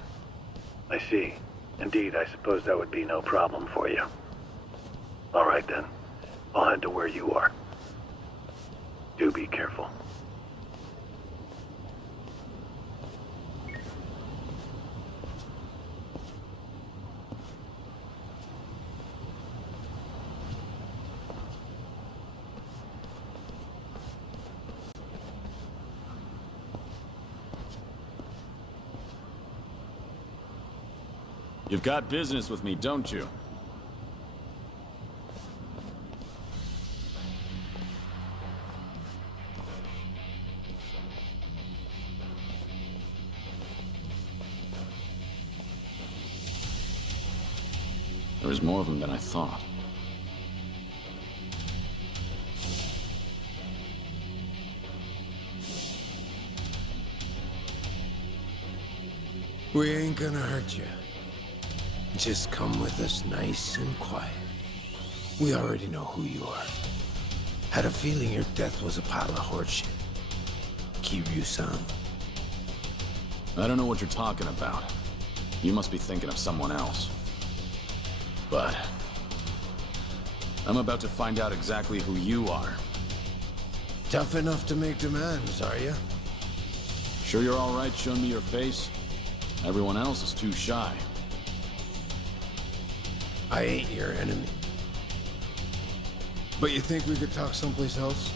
I see. Indeed, I suppose that would be no problem for you. All right then. I'll head to where you are. Do be careful. You've got business with me, don't you? There was more of them than I thought. We ain't gonna hurt you. Just come with us nice and quiet. We already know who you are. Had a feeling your death was a pile of horseshit. Kiryu-san. I don't know what you're talking about. You must be thinking of someone else. But I'm about to find out exactly who you are. Tough enough to make demands, are you? Sure you're all right showing me your face? Everyone else is too shy. I ain't your enemy. But you think we could talk someplace else?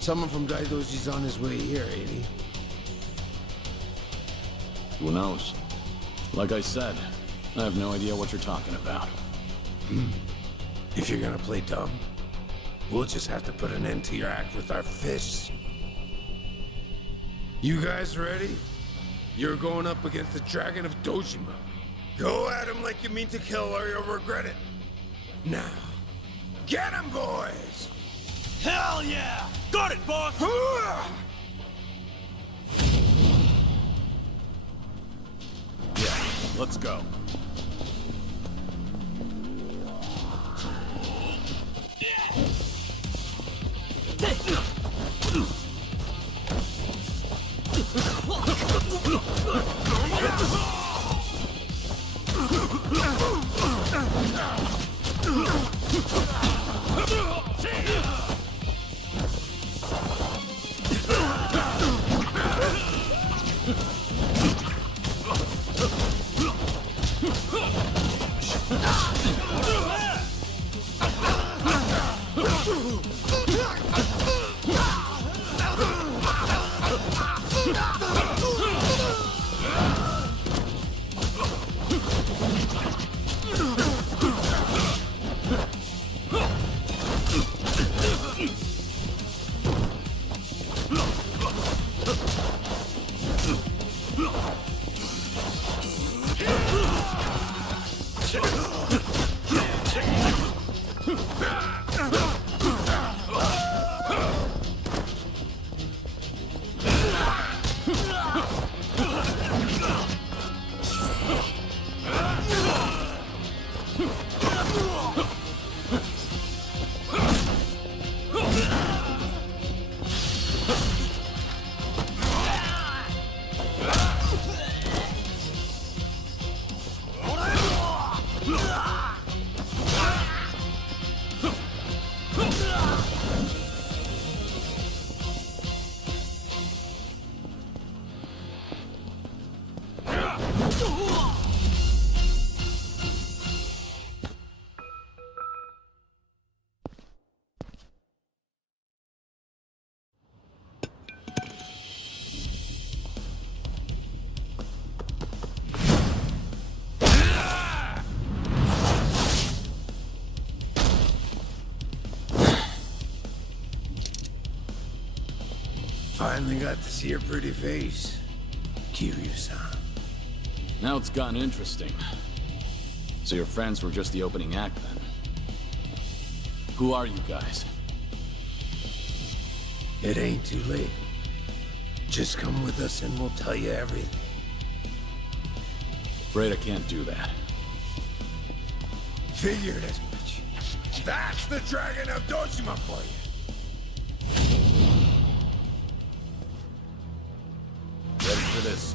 Someone from Daidoji's on his way here, ain't he? Who knows? Like I said, I have no idea what you're talking about. If you're gonna play dumb, we'll just have to put an end to your act with our fists. You guys ready? You're going up against the Dragon of Dojima. Go at him like you mean to kill or you'll regret it. Now, get him, boys! Hell yeah! Got it, boss! Yeah, let's go. Finally got to see your pretty face, Kiryu-san. Now it's gotten interesting. So your friends were just the opening act then? Who are you guys? It ain't too late. Just come with us and we'll tell you everything. Afraid I can't do that. Figured as much. That's the Dragon of Dojima for you. Ready for this?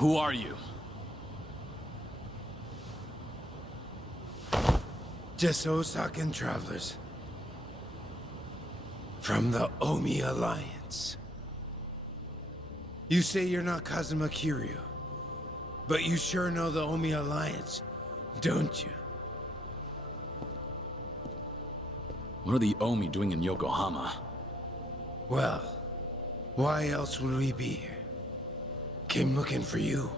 Who are you? Just Osakan travelers. From the Omi Alliance. You say you're not Kazuma Kiryu, but you sure know the Omi Alliance, don't you? What are the Omi doing in Yokohama? Well, why else would we be here? Came looking for you.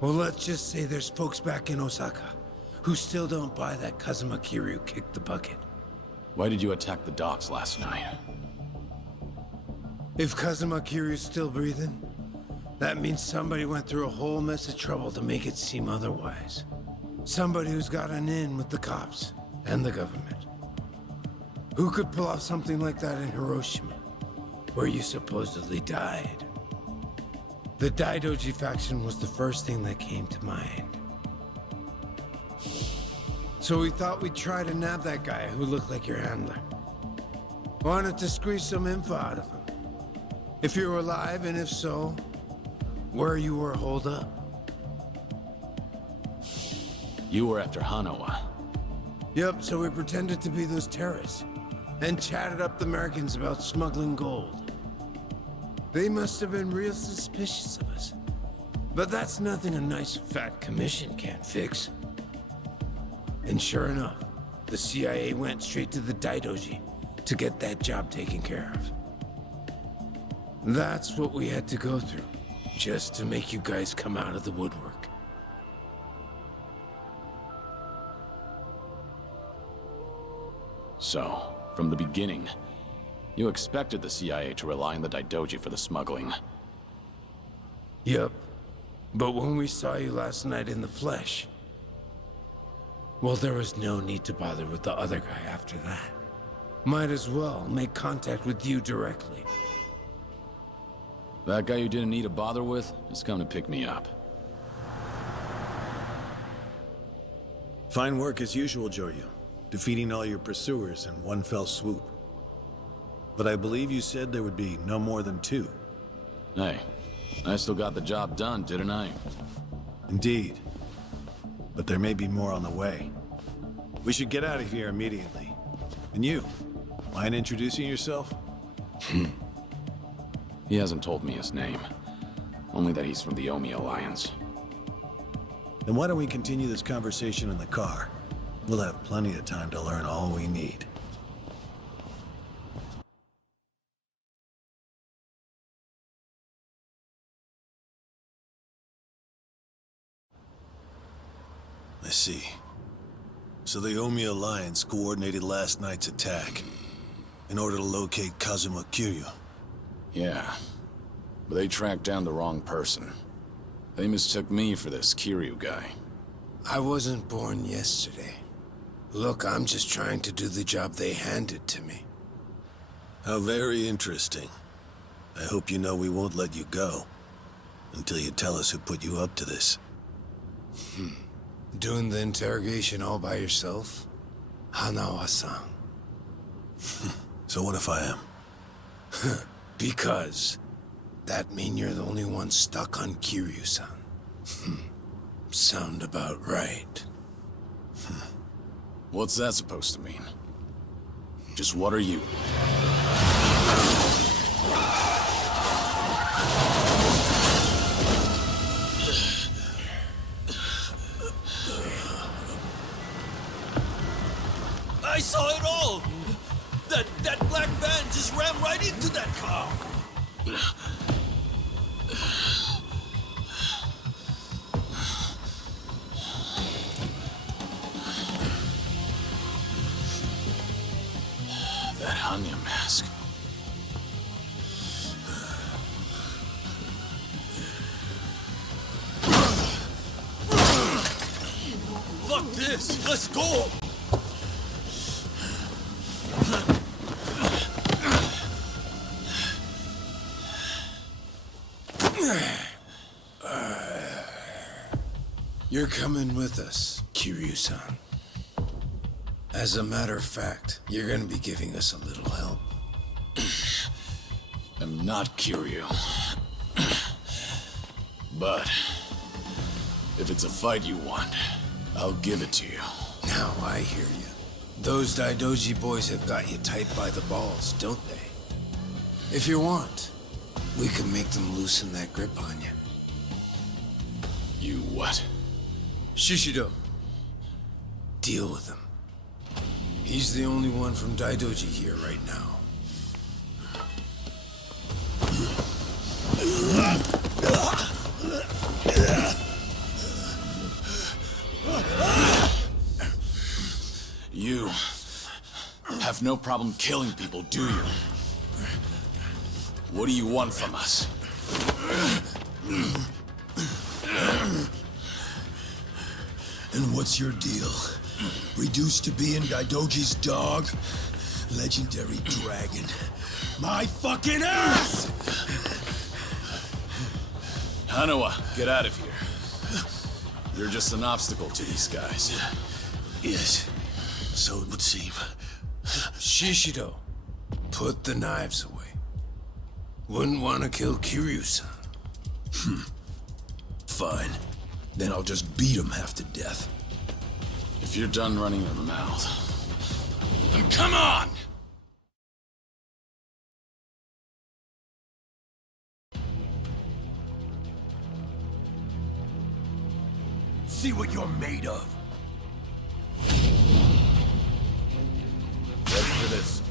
Well, let's just say there's folks back in Osaka who still don't buy that Kazuma Kiryu kicked the bucket. Why did you attack the docks last night? If Kazuma Kiryu's still breathing, that means somebody went through a whole mess of trouble to make it seem otherwise. Somebody who's got an in with the cops and the government. Who could pull off something like that in Hiroshima, where you supposedly died? The Daidoji faction was the first thing that came to mind. So we thought we'd try to nab that guy who looked like your handler. Wanted to squeeze some info out of him. If you were alive, and if so, where you were holed up. You were after Hanawa. Yep, so we pretended to be those terrorists, and chatted up the Americans about smuggling gold. They must have been real suspicious of us. But that's nothing a nice fat commission can't fix. And sure enough, the CIA went straight to the Daidoji to get that job taken care of. That's what we had to go through, just to make you guys come out of the woodwork. So, from the beginning, you expected the CIA to rely on the Daidoji for the smuggling. Yep. But when we saw you last night in the flesh, well, there was no need to bother with the other guy after that. Might as well make contact with you directly. That guy you didn't need to bother with has come to pick me up. Fine work as usual, Joryu. Defeating all your pursuers in one fell swoop. But I believe you said there would be no more than 2. Hey, I still got the job done, didn't I? Indeed. But there may be more on the way. We should get out of here immediately. And you, mind introducing yourself? He hasn't told me his name. Only that he's from the Omi Alliance. Then why don't we continue this conversation in the car? We'll have plenty of time to learn all we need. I see. So the Omi Alliance coordinated last night's attack in order to locate Kazuma Kiryu. Yeah, but they tracked down the wrong person. They mistook me for this Kiryu guy. I wasn't born yesterday. Look, I'm just trying to do the job they handed to me. How very interesting. I hope you know we won't let you go until you tell us who put you up to this. Doing the interrogation all by yourself? Hanawa-san. So what if I am? Because that mean you're the only one stuck on Kiryu-san. Sound about right. What's that supposed to mean? Just what are you? I saw it all! That black van just ran right into that car! That Hanya mask. Fuck this! Let's go! You're coming with us, Kiryu-san. As a matter of fact, you're gonna be giving us a little help. I'm not Kiryu. But if it's a fight you want, I'll give it to you. Now I hear you. Those Daidoji boys have got you tight by the balls, don't they? If you want, we can make them loosen that grip on you. You what? Shishido. Deal with him. He's the only one from Daidoji here right now. You have no problem killing people, do you? What do you want from us? And what's your deal? Reduced to being Daidoji's dog? Legendary dragon. My fucking ass! Hanawa, get out of here. You're just an obstacle to these guys. Yes, so it would seem. Shishido, put the knives away. Wouldn't want to kill Kiryu-san. Fine. Then I'll just beat him half to death. If you're done running your mouth, then come on! See what you're made of. Ready for this?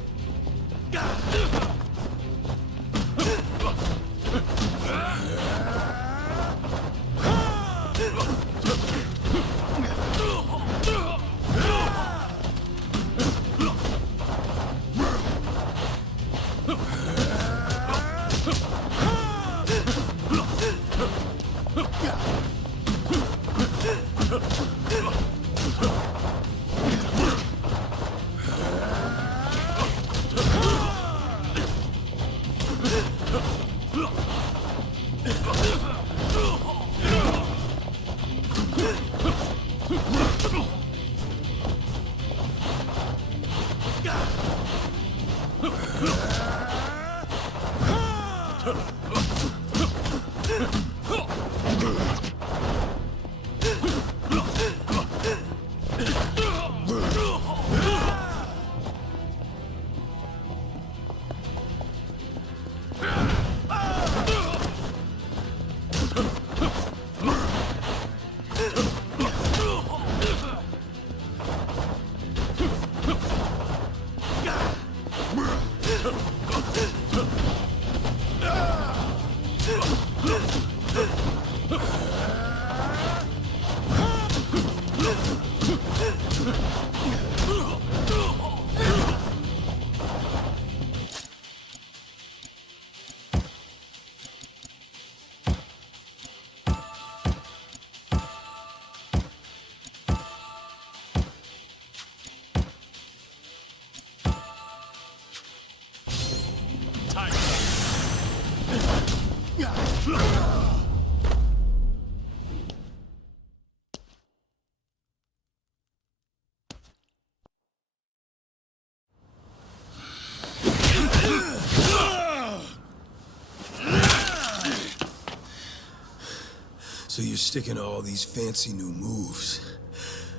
So you're sticking to all these fancy new moves.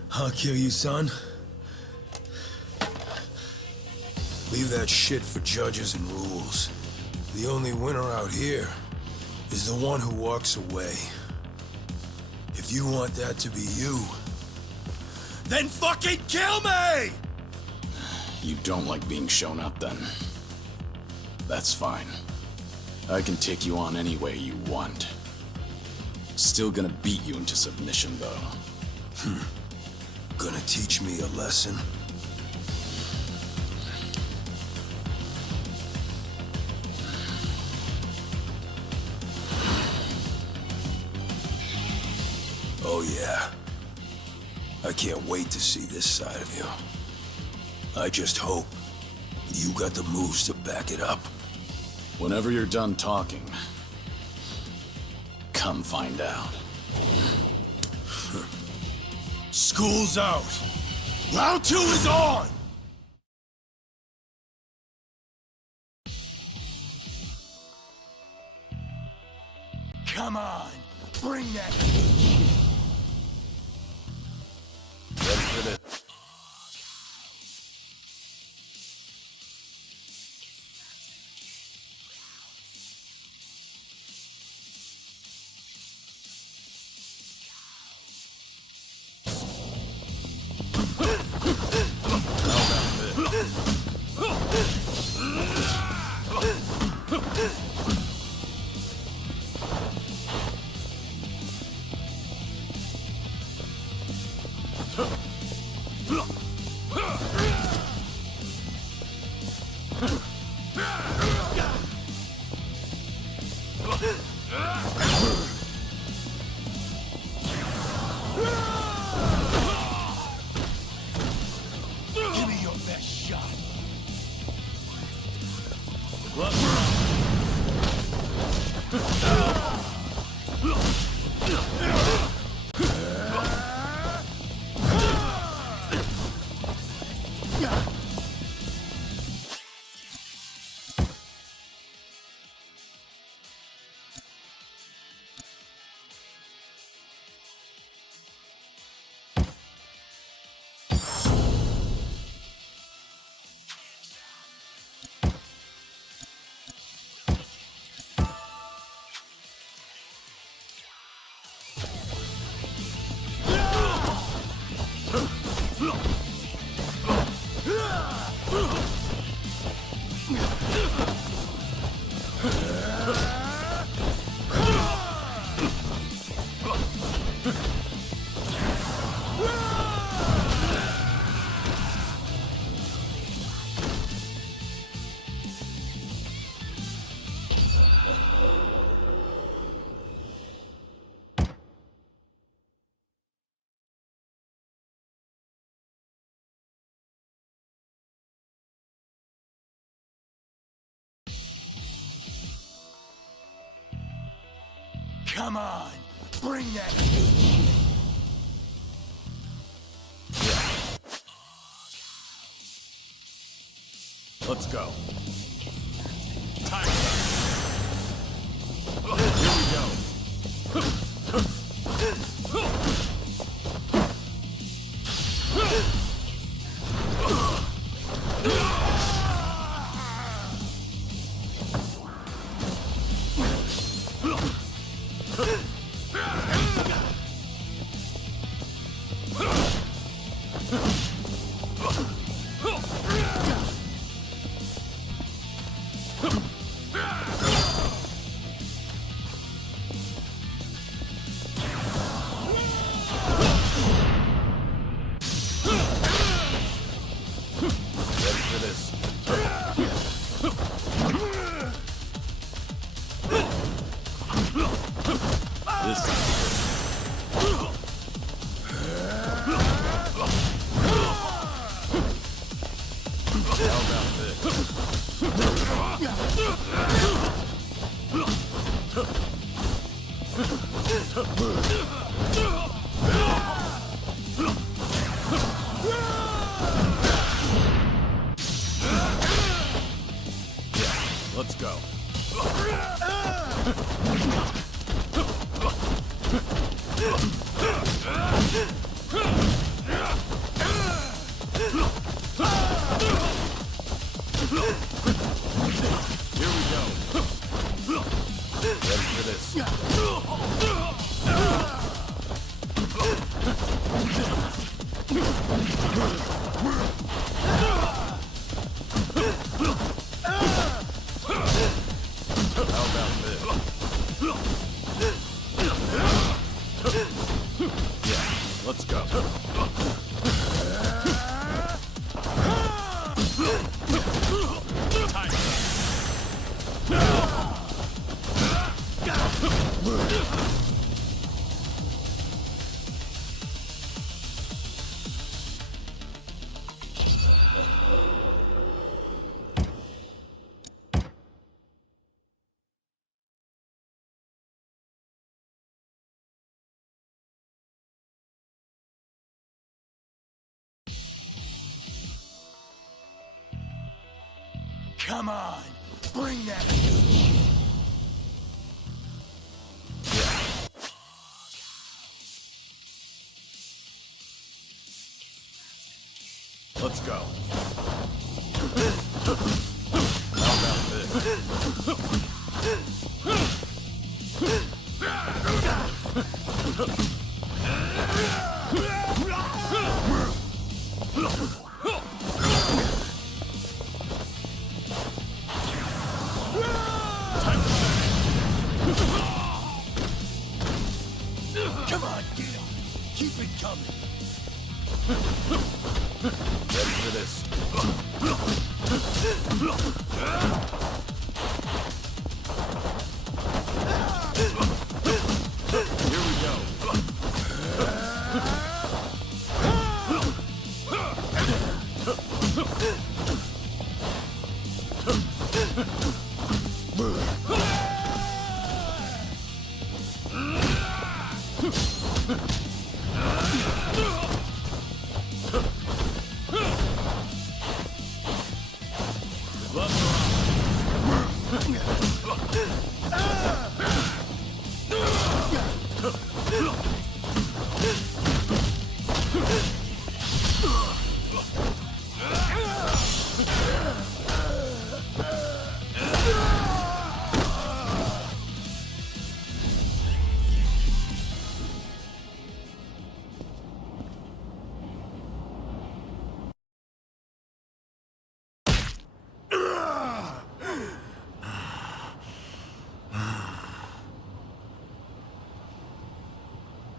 Huh, Kiryu-san? Leave that shit for judges and rules. The only winner out here is the one who walks away. If you want that to be you, then fucking kill me! You don't like being shown up, then? That's fine. I can take you on any way you want. Still gonna beat you into submission, though. Gonna teach me a lesson? Oh yeah. I can't wait to see this side of you. I just hope you got the moves to back it up. Whenever you're done talking, come find out. School's out. Round 2 is on! Come on, bring that heat. Ready for this? Give me your best shot. Come on, bring that heat. Let's go. Here we go. Ready for this. How about this? Yeah, let's go. Come on, bring that. Let's go. How about this? Come on, get him. Keep it coming. Ready for this. Here we go.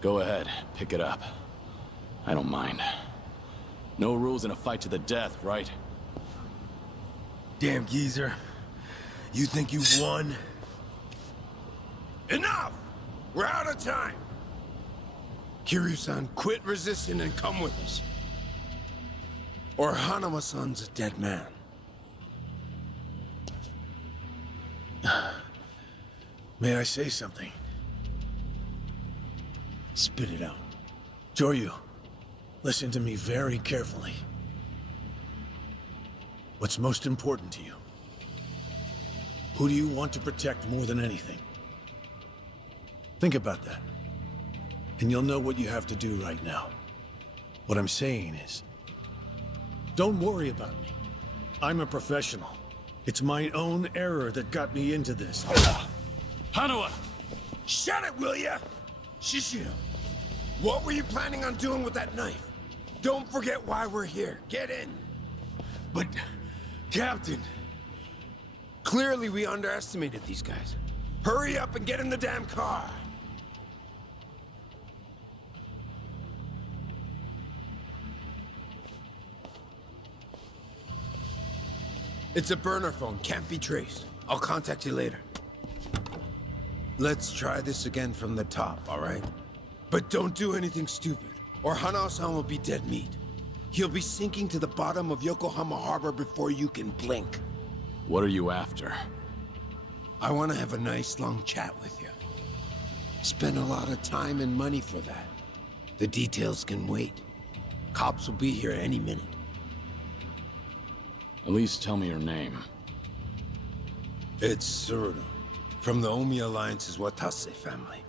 Go ahead, pick it up. I don't mind. No rules in a fight to the death, right? Damn geezer. You think you've won? Enough! We're out of time! Kiryu-san, quit resisting and come with us. Or Hanama-san's a dead man. May I say something? Spit it out. Joryu, listen to me very carefully. What's most important to you? Who do you want to protect more than anything? Think about that. And you'll know what you have to do right now. What I'm saying is, don't worry about me. I'm a professional. It's my own error that got me into this. Hanawa! Shut it, will ya? Shishio, what were you planning on doing with that knife? Don't forget why we're here. Get in. But, Captain, clearly we underestimated these guys. Hurry up and get in the damn car. It's a burner phone, can't be traced. I'll contact you later. Let's try this again from the top, all right? But don't do anything stupid, or Hanao-san will be dead meat. He'll be sinking to the bottom of Yokohama Harbor before you can blink. What are you after? I want to have a nice long chat with you. Spend a lot of time and money for that. The details can wait. Cops will be here any minute. At least tell me your name. It's Tsuruno. From the Omi Alliance's Watase family.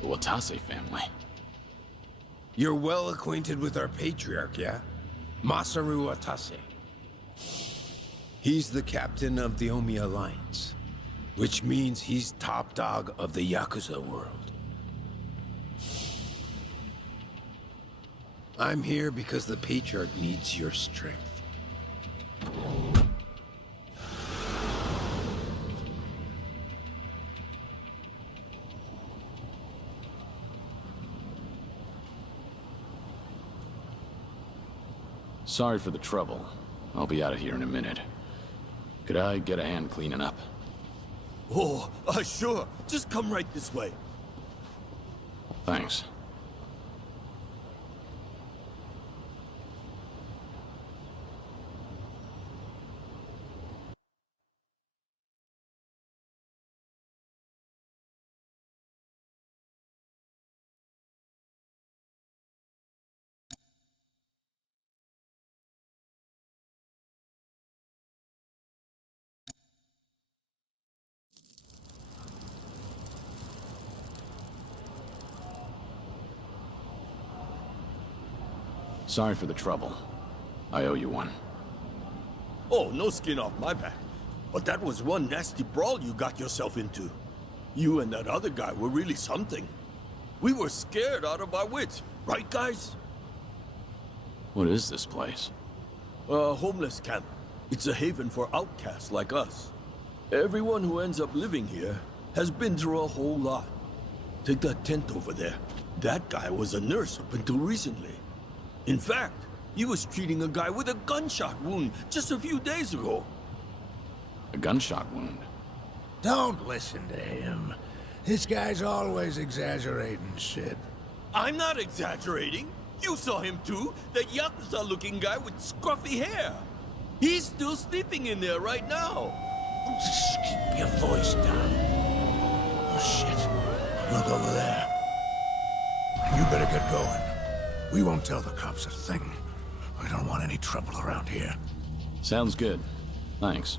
The Watase family? You're well acquainted with our patriarch, yeah? Masaru Watase. He's the captain of the Omi Alliance, which means he's top dog of the yakuza world. I'm here because the patriarch needs your strength. Sorry for the trouble. I'll be out of here in a minute. Could I get a hand cleaning up? Oh, sure. Just come right this way. Thanks. Sorry for the trouble. I owe you one. Oh, no skin off my back. But that was one nasty brawl you got yourself into. You and that other guy were really something. We were scared out of our wits, right, guys? What is this place? A homeless camp. It's a haven for outcasts like us. Everyone who ends up living here has been through a whole lot. Take that tent over there. That guy was a nurse up until recently. In fact, he was treating a guy with a gunshot wound just a few days ago. A gunshot wound? Don't listen to him. This guy's always exaggerating shit. I'm not exaggerating. You saw him too. That yakuza-looking guy with scruffy hair. He's still sleeping in there right now. Just keep your voice down. Oh, shit. Look over there. You better get going. We won't tell the cops a thing. We don't want any trouble around here. Sounds good. Thanks.